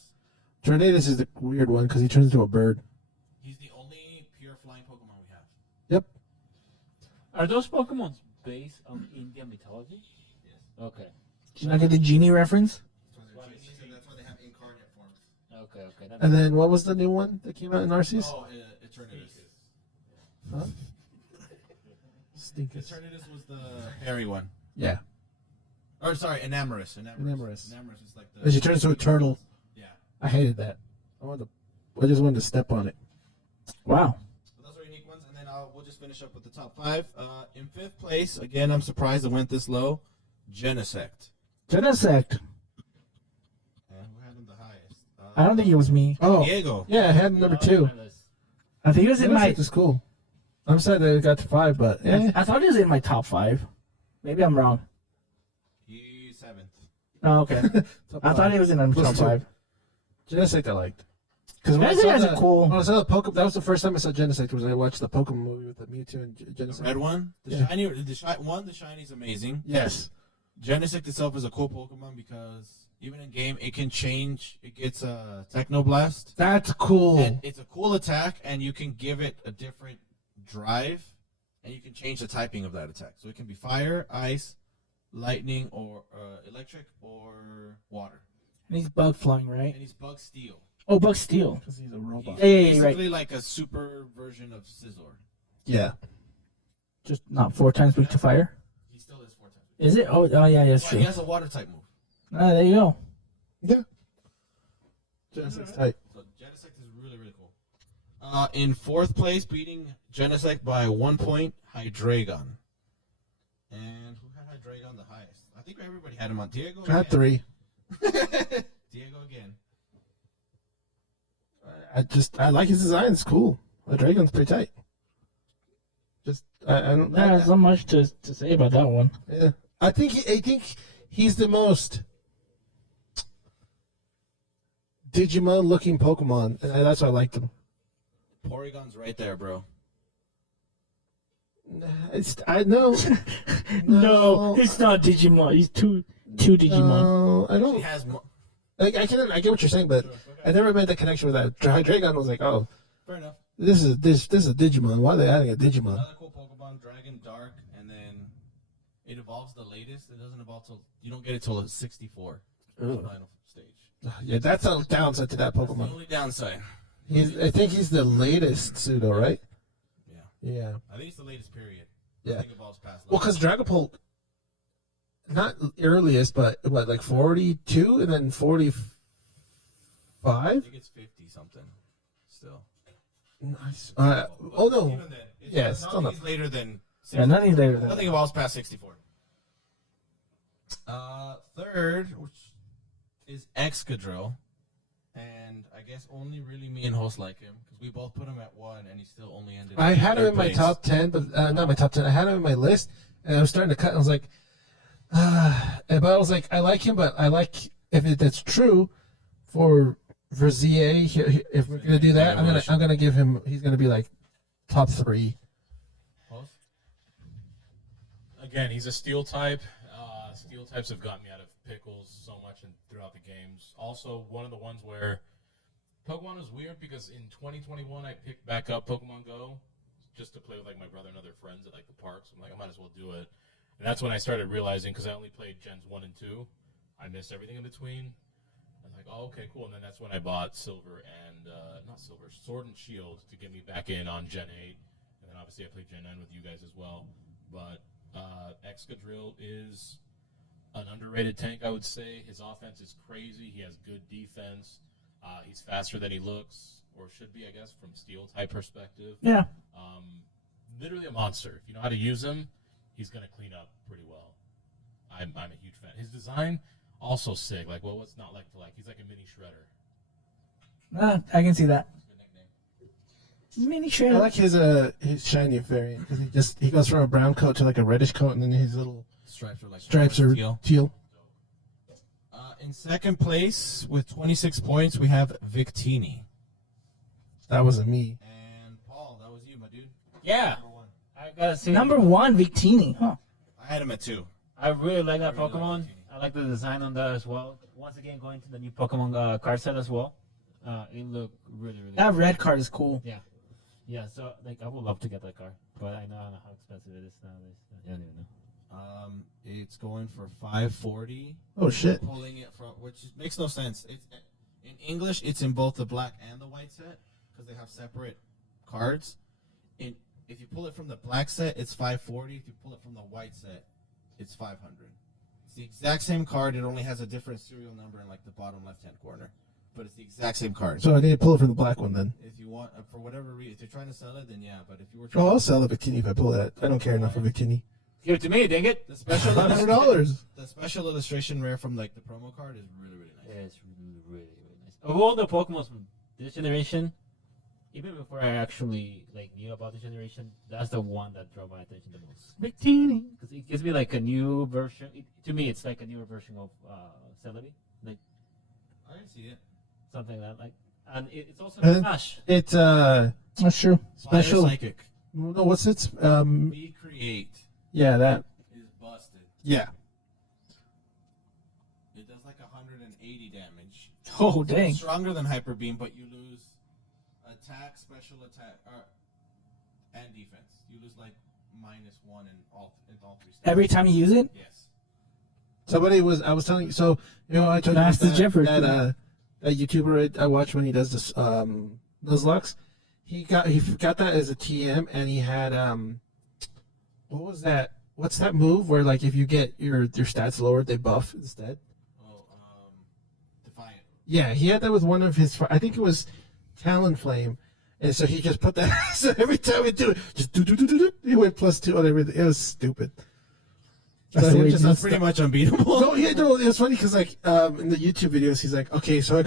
Tornadus is the weird one because he turns into a bird. He's the only pure flying Pokemon we have. Yep. Are those Pokemon based on Indian mythology? Yes. Okay. Did you not get the genie reference? That's why they have incarnate forms. Okay. And then what was the new one that came out in Arceus? Oh, Eternatus. Huh? Stinkus. Eternatus was the hairy one. Yeah. Or sorry, Enamorous. Enamorous. Enamorous is like the. As he turns into a turtle. Yeah. I hated that. I just wanted to step on it. Wow. So those are unique ones, and then we'll just finish up with the top 5. In 5th place, again, I'm surprised it went this low. Genesect. Genesect. And who had him the highest? I don't think it was me. Oh. Diego. Yeah, I had number 2. I think it was in my. Genesect is cool. I'm sad that it got to 5, but I thought it was in my top 5. Maybe I'm wrong. He's 7th. Oh, okay. I thought it was in my top 5. Genesect I liked. Because Genesect has a cool. When I saw the Pokemon, that was the first time I saw Genesect. Was when I watched the Pokemon movie with the Mewtwo and Genesect. The red one? Yeah. The shiny's amazing. Yes. Genesect itself is a cool Pokemon because even in game, it can change. It gets a Technoblast. That's cool. And it's a cool attack, and you can give it a different drive, and you can change the typing of that attack. So it can be fire, ice, lightning, or electric, or water. And he's bug flying, right? And he's bug steel. Oh, bug steel. Because he's a robot. Yeah, Basically right. like a super version of Scizor. Yeah. Just not 4 times weak to fire. He still is 4 times. Is it? Oh yeah, that's But true. he has a water type move. There you go. Yeah. Genesec's tight. So Genesect is really, really cool. In 4th place, beating Genesect by 1 point, Hydreigon. And who had Hydreigon the highest? I think everybody had him on Diego. I had 3. Diego again. I like his design. It's cool. The Dragon's pretty tight. I don't. There's not much to say about that one. Yeah. I think he's the most Digimon looking Pokemon, and that's why I liked him. Porygon's right there, bro. I know. No, it's not Digimon. He's two Digimon. No, I don't. He has more. Like, I get what you're saying, but I never made that connection with that. Dragon was like, oh, Fair enough. this is a Digimon. Why are they adding a Digimon? Another cool Pokemon, Dragon Dark, and then it evolves the latest. It doesn't evolve till you don't get it till 64. Final stage. Yeah, that's a downside to that The Pokemon. only downside. I think he's the latest pseudo, right? Yeah. Yeah. I think it's the latest period. Yeah. I think it evolves past. Well, because Dragapult, not earliest, but what, like 42 and then 45? I think it's 50 something. Still. Nice. Oh, no. Even then, it's Yeah, it's still nothing's later than. Yeah, nothing's later than Nothing evolves past 64. Third, which is Excadrill, and I guess only really me and Host like him because we both put him at 1, and he still only ended. I had him third in my place. top 10, but not my top 10. I had him in my list, and I was starting to cut, and I was like, but I was like, I like him, but I like, if that's true, for ZA, if we're going to do that, I'm gonna give him, he's going to be like top 3. Host? Again, he's a steel type. Steel types have gotten me out of pickles so much and throughout the games. Also, one of the ones where Pokemon was weird because in 2021 I picked back up Pokemon Go just to play with like my brother and other friends at like the parks. I'm like, I might as well do it. And that's when I started realizing, because I only played Gens 1 and 2, I missed everything in between. I'm like, oh, okay, cool. And then that's when I bought Silver and, Sword and Shield to get me back in on Gen 8. And then obviously I played Gen 9 with you guys as well. But Excadrill is an underrated tank, I would say. His offense is crazy. He has good defense. He's faster than he looks, or should be, I guess, from Steel type perspective. Yeah. Literally a monster. If you know how to use him, he's going to clean up pretty well. I'm a huge fan. His design, also sick. Like, well, what's not like to like? He's like a mini Shredder. I can see that. Good nickname. Mini I Shredder. like his shiny variant, because he goes from a brown coat to like a reddish coat, and then his little Stripes are like stripes are teal. teal. In second place with 26 points, we have Victini. That wasn't me. And Paul, that was you, my dude. Yeah, I gotta say, Number 1, Victini. Huh. I had him at 2. I really like that I really Pokemon. like it. I like the design on that as well. Once again, going to the new Pokemon card set as well. It looked really, really That good. red card is cool. Yeah, so like I would love to get that card, but I know how expensive it is nowadays. I don't even know. It's going for 540. Oh shit! Pulling it from, which makes no sense. It's in English. It's in both the black and the white set because they have separate cards. If you pull it from the black set, it's 540. If you pull it from the white set, it's 500. It's the exact same card. It only has a different serial number in like the bottom left-hand corner, but it's the exact same card. So I need to pull it from the black one then. If you want, for whatever reason, if you're trying to sell it, then yeah. But if you were Oh, trying, I'll sell a Victini if I pull that. I don't care enough for Victini. Give it to me, dang it! the special $100. the special illustration rare from like the promo card is really really nice. Yeah, it's really, really, really nice. Of all the Pokemon from this generation, even before I actually like knew about this generation, that's the one that drew my attention the most. Victini. Because it gives me like a new version. To me, it's like a newer version of Celebi, like I can see it. something like that. Like, and it's also And- Smash. It's That's true. special. Fire Psychic. No, what's it? Be Create Yeah, that. is busted. Yeah. It does like 180 damage. Oh, dang. Stronger than Hyper Beam, but you lose attack, special attack, and defense. You lose like -1 in all 3 steps. Every time you use it? Yes. I was telling you, so, you know, I told you Master that, Jeffrey. that YouTuber I watch when he does this, Nuzlocke, he got that as a TM, and he had, what was that? What's that move where like if you get your stats lowered, they buff instead? Oh, Defiant. Yeah, he had that with one of his. I think it was Talonflame, and so he just put that. So every time we do it, just do. He went +2 on everything. It was stupid. That's So the he way just That's pretty much unbeatable. No, yeah, no, it was funny because like in the YouTube videos, he's like, okay, so I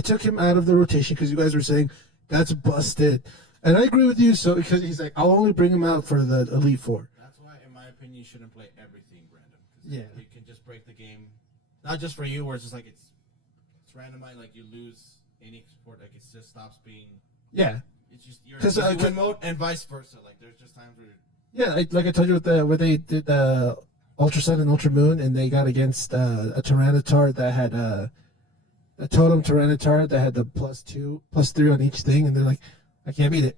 took him out of the rotation because you guys were saying that's busted, and I agree with you. So because he's like, I'll only bring him out for the Elite Four. That's why, in my opinion, you shouldn't play everything random. 'Cause Yeah. it can just break the game. Not just for you, where it's just like it's randomized. Like you lose any support, like it just stops being. Yeah, It's just you're 'Cause, in win mode and vice versa. Like there's just times where. yeah. Like I told you with where they did Ultra Sun and Ultra Moon, and they got against a Tyranitar that had a Totem Tyranitar that had the +2, +3 on each thing, and they're like, I can't beat it.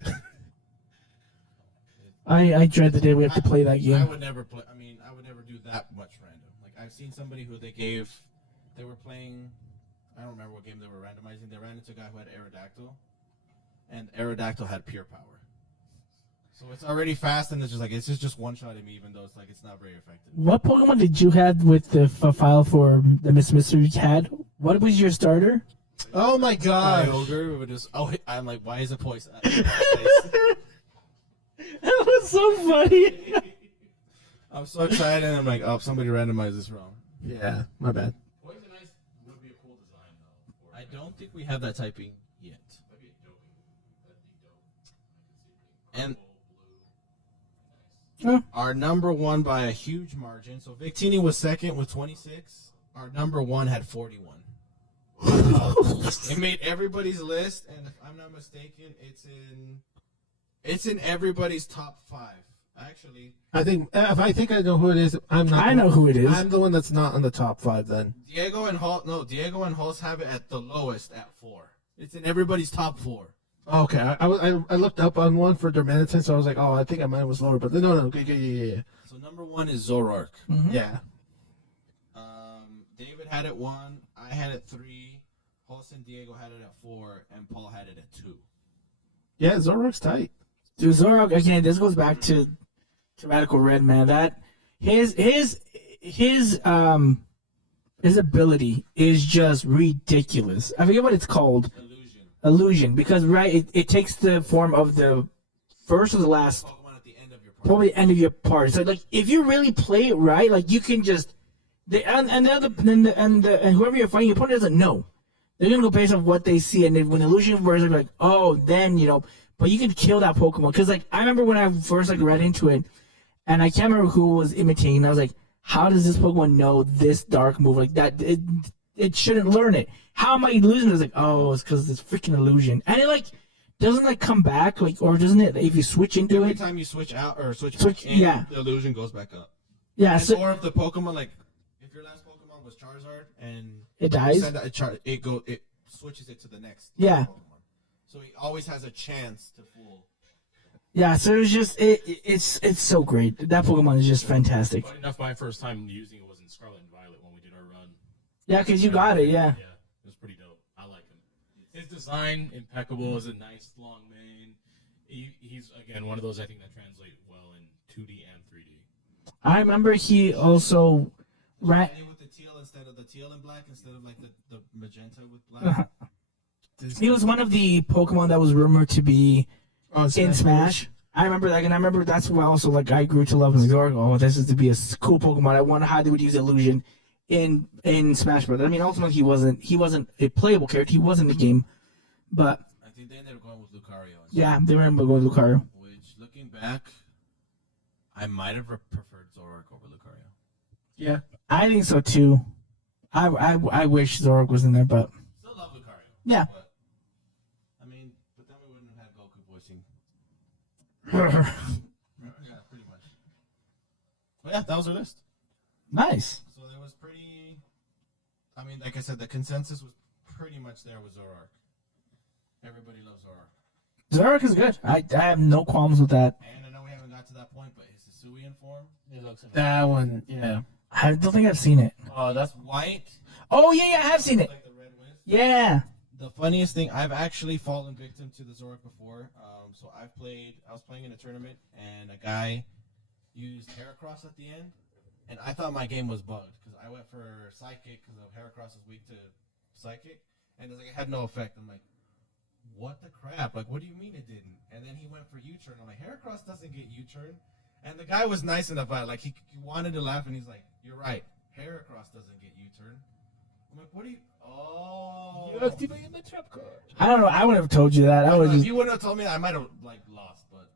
I dread the day we have to play that I game. would never play. I mean, I would never do that much random. Like I've seen somebody who they were playing. I don't remember what game they were randomizing. They ran into a guy who had Aerodactyl, and Aerodactyl had pure power. So it's already fast, and it's just one shot at me, even though it's not very effective. What Pokemon did you have with the file for the Miss Mystery you had? What was your starter? Oh my god! Kyogre would just. Oh, I'm like, why is it poison? That was so funny. I'm so excited, and I'm like, oh, somebody randomized this wrong. Yeah, my bad. Poison Ice would be a cool design, though. I don't think we have that typing yet. That'd be dope. That'd be dope. I can see it being And purple, blue, nice. our number one by a huge margin. So Victini was second with 26. Our number one had 41. It made everybody's list, and if I'm not mistaken, it's in everybody's top 5. Actually, I think if I think I know who it is, I'm not. I know who it is. I'm the one that's not on the top 5. Then Diego and Hulse have it at the lowest at 4. It's in everybody's top 4. okay, I looked up on one for Darmanitan, so I was like, oh, I think mine was lower, but no, okay, yeah. So number 1 is Zoroark. Yeah. David had it 1. I had it 3. Hulse and Diego had it at 4, and Paul had it at 2. Yeah, Zoroark's tight. Dude, Zoroark, again, this goes back to Radical Red, man. That his ability is just ridiculous. I forget what it's called. Illusion. Because it takes the form of the first or the last, Pokemon at the end of your party. probably the end of your part. So like if you really play it right, like you can just and whoever you're fighting, your opponent doesn't know. They're gonna go based on what they see, and then when Illusion wears, they're like, oh, then But you can kill that Pokemon because like I remember when I first read into it, and I can't remember who was imitating. I was like, how does this Pokemon know this dark move like that? It shouldn't learn it. How am I losing? It's like, oh, it's because it's freaking Illusion, and it like doesn't like come back like, or doesn't it? If you switch into Every it, time you switch out or switch Switch- back in, yeah. the illusion goes back up. yeah, And so or if the Pokemon, like, if your last Pokemon was Charizard and It you dies? send out it switches it to the next Yeah. Pokemon. So he always has a chance to fool. yeah, so it's just it's so great. That Pokemon is just fantastic. Funny enough, my first time using it was in Scarlet and Violet when we did our run. Yeah, because you got it. Yeah. Yeah, it was pretty dope. I like him. His design, impeccable. Is a nice long mane. He's, again, one of those I think that translate well in 2D and 3D. I remember he also ran. And with the teal instead of the teal and black, instead of like the magenta with black. He was one of the Pokemon that was rumored to be in Smash. I remember that, and I remember that's why also like I grew to love him. Like, oh, this is to be a cool Pokemon. I wonder how they would use Illusion in Smash Bros. I mean, ultimately he wasn't a playable character. He was in the game, but I think they ended up going with Lucario. yeah, they were going with Lucario. Which, looking back, I might have preferred Zoroark over Lucario. Yeah. I think so too. I wish Zoroark was in there, but Still love Lucario. yeah. But, I mean, but then we wouldn't have had Goku voicing. Yeah, pretty much. But yeah, that was our list. Nice. So there was pretty. I mean, like I said, the consensus was pretty much there with Zoroark. Everybody loves Zoroark. Zoroark is good. I have no qualms with that. And I know we haven't got to that point, but his Hisuian form. It looks That one, yeah. I don't think I've seen it. Oh, that's White. Oh yeah, I have seen it. Like the red wings. Yeah. The funniest thing, I've actually fallen victim to the Zoroark before. So I was playing in a tournament, and a guy used Heracross at the end, and I thought my game was bugged because I went for Psychic because Heracross is weak to Psychic, and it's like it had no effect. I'm like, what the crap? Like, what do you mean it didn't? And then he went for U-turn. I'm like, Heracross doesn't get U-turn. And the guy was nice enough about it. Like, he wanted to laugh, and he's like, you're right. Heracross doesn't get U-turn. I'm like, what do you... Oh. You activated the trap card. I don't know. I wouldn't have told you that. I would If just. you wouldn't have told me that, I might have, like, lost, but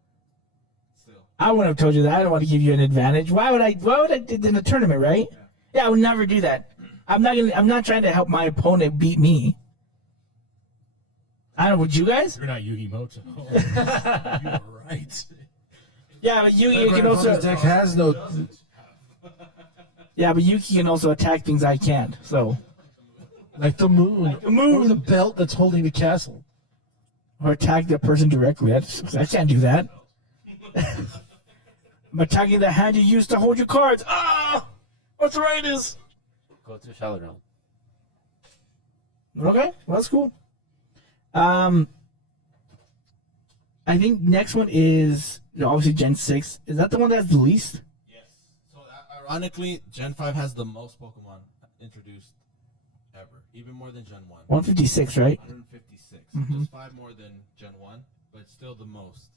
still. I wouldn't have told you that. I don't want to give you an advantage. Why would I did in a tournament, right? Yeah, I would never do that. I'm not trying to help my opponent beat me. I don't know, would you guys? You're not Yugi Moto. You're right. Yeah, but Yugi My can also grandfather's deck has no. Yeah, but Yuki can also attack things I can't. So Like the moon. the moon. Or the belt that's holding the castle. Or attack that person directly. I can't do that. I'm attacking the hand you used to hold your cards. Ah! Arthritis! Go to Shadow Realm. Okay, well, that's cool. I think next one is obviously Gen 6. Is that the one that's the least? Yes. So, ironically, Gen 5 has the most Pokemon introduced ever. Even more than Gen 1. 156, right? 156. Mhm. Just 5 more than Gen 1, but still the most.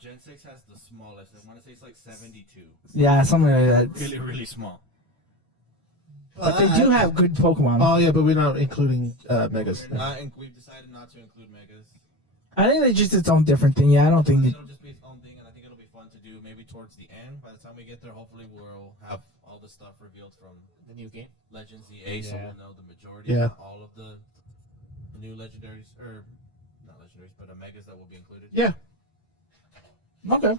Gen 6 has the smallest. I want to say it's like 72. Yeah, something like that. Really, really small. But they do have good Pokemon. Oh yeah, but we're not including Megas. We've decided not to include Megas. I think it's just its own different thing. Yeah, I don't think that. It'll just be its own thing, and I think it'll be fun to do maybe towards the end. By the time we get there, hopefully we'll have all the stuff revealed from The new game. Legends EA, so Yeah. we'll know the majority, Yeah. not all of the new legendaries, or not legendaries, but Megas that will be included. Yeah. Okay.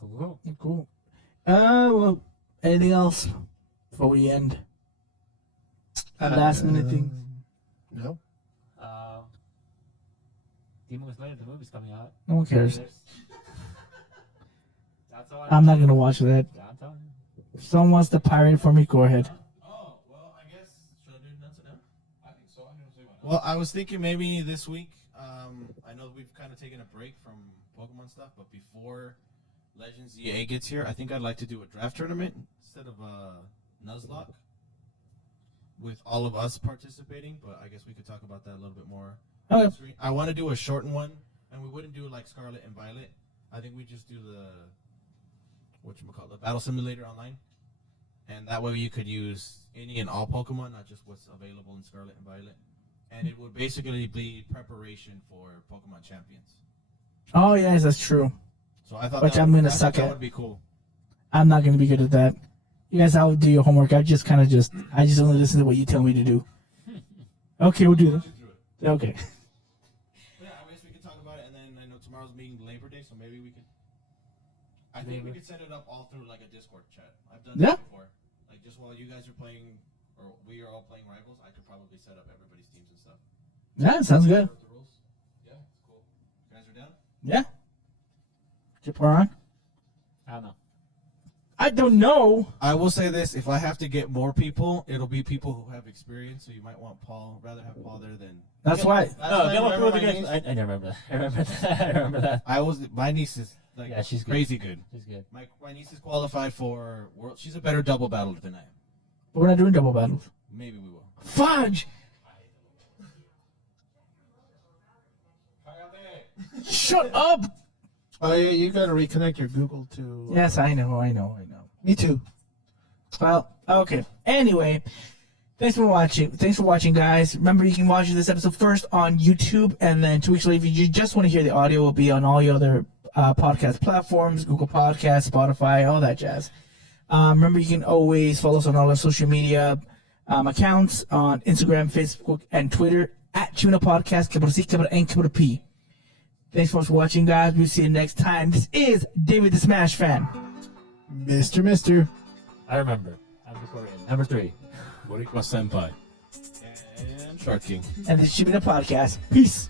Cool. Cool. Well, anything else before we end? Last minute thing. No. Demon Slayer, the movie's coming out. No one cares. That's all I'm not going to watch that. I'm telling you. If someone wants to pirate it for me, go ahead. Oh, well, I guess, should I do nuts now? I think so. I'm gonna say why not. Well, I was thinking maybe this week, I know we've kind of taken a break from Pokemon stuff, but before Legends EA gets here, I think I'd like to do a draft tournament instead of a Nuzlocke with all of us participating, but I guess we could talk about that a little bit more. Okay. I want to do a shortened one, and we wouldn't do like Scarlet and Violet. I think we just do the the Battle Simulator online, and that way you could use any and all Pokemon, not just what's available in Scarlet and Violet. And it would basically be preparation for Pokemon Champions. Oh, yes, that's true. So I thought Which that I'm would- gonna I thought suck that at. would be cool. I'm not going to be good at that. You guys all do your homework. I just only listen to what you tell me to do. Okay, we'll do that. Okay. Yeah, I guess we could talk about it, and then I know tomorrow's meeting Labor Day, so maybe we could. I think we could set it up all through like a Discord chat. I've done Yeah. that before. Like just while you guys are playing, or we are all playing Rivals, I could probably set up everybody's teams and stuff. Yeah, sounds good. The rules. Yeah, it's cool. You guys are down? Yeah. Japorean? I don't know. I don't know. I will say this: if I have to get more people, it'll be people who have experience. So you might want Paul, rather have Paul there than. That's why. No, Game of remember Thrones my against. niece? I remember that. I remember that. I remember that. My niece is like Yeah, she's good. crazy good. She's good. My niece is qualified for world. She's a better double battler than I am. But we're not doing double battles. Maybe we will. Fudge! Shut up! Oh yeah, you got to reconnect your Google to. Yes, I know. Me too. Well, okay. Anyway, thanks for watching, guys. Remember, you can watch this episode first on YouTube, and then 2 weeks later, if you just want to hear the audio, it will be on all your other podcast platforms, Google Podcasts, Spotify, all that jazz. Remember, you can always follow us on all our social media accounts on Instagram, Facebook, and Twitter at Tuna Podcast, capital C, capital N, capital P. Thanks for watching, guys. We'll see you next time. This is David the Smash Fan. Mister. I remember. I'm recording. Number 3. Boricua Senpai. And Shark King. And this has been a podcast. Peace.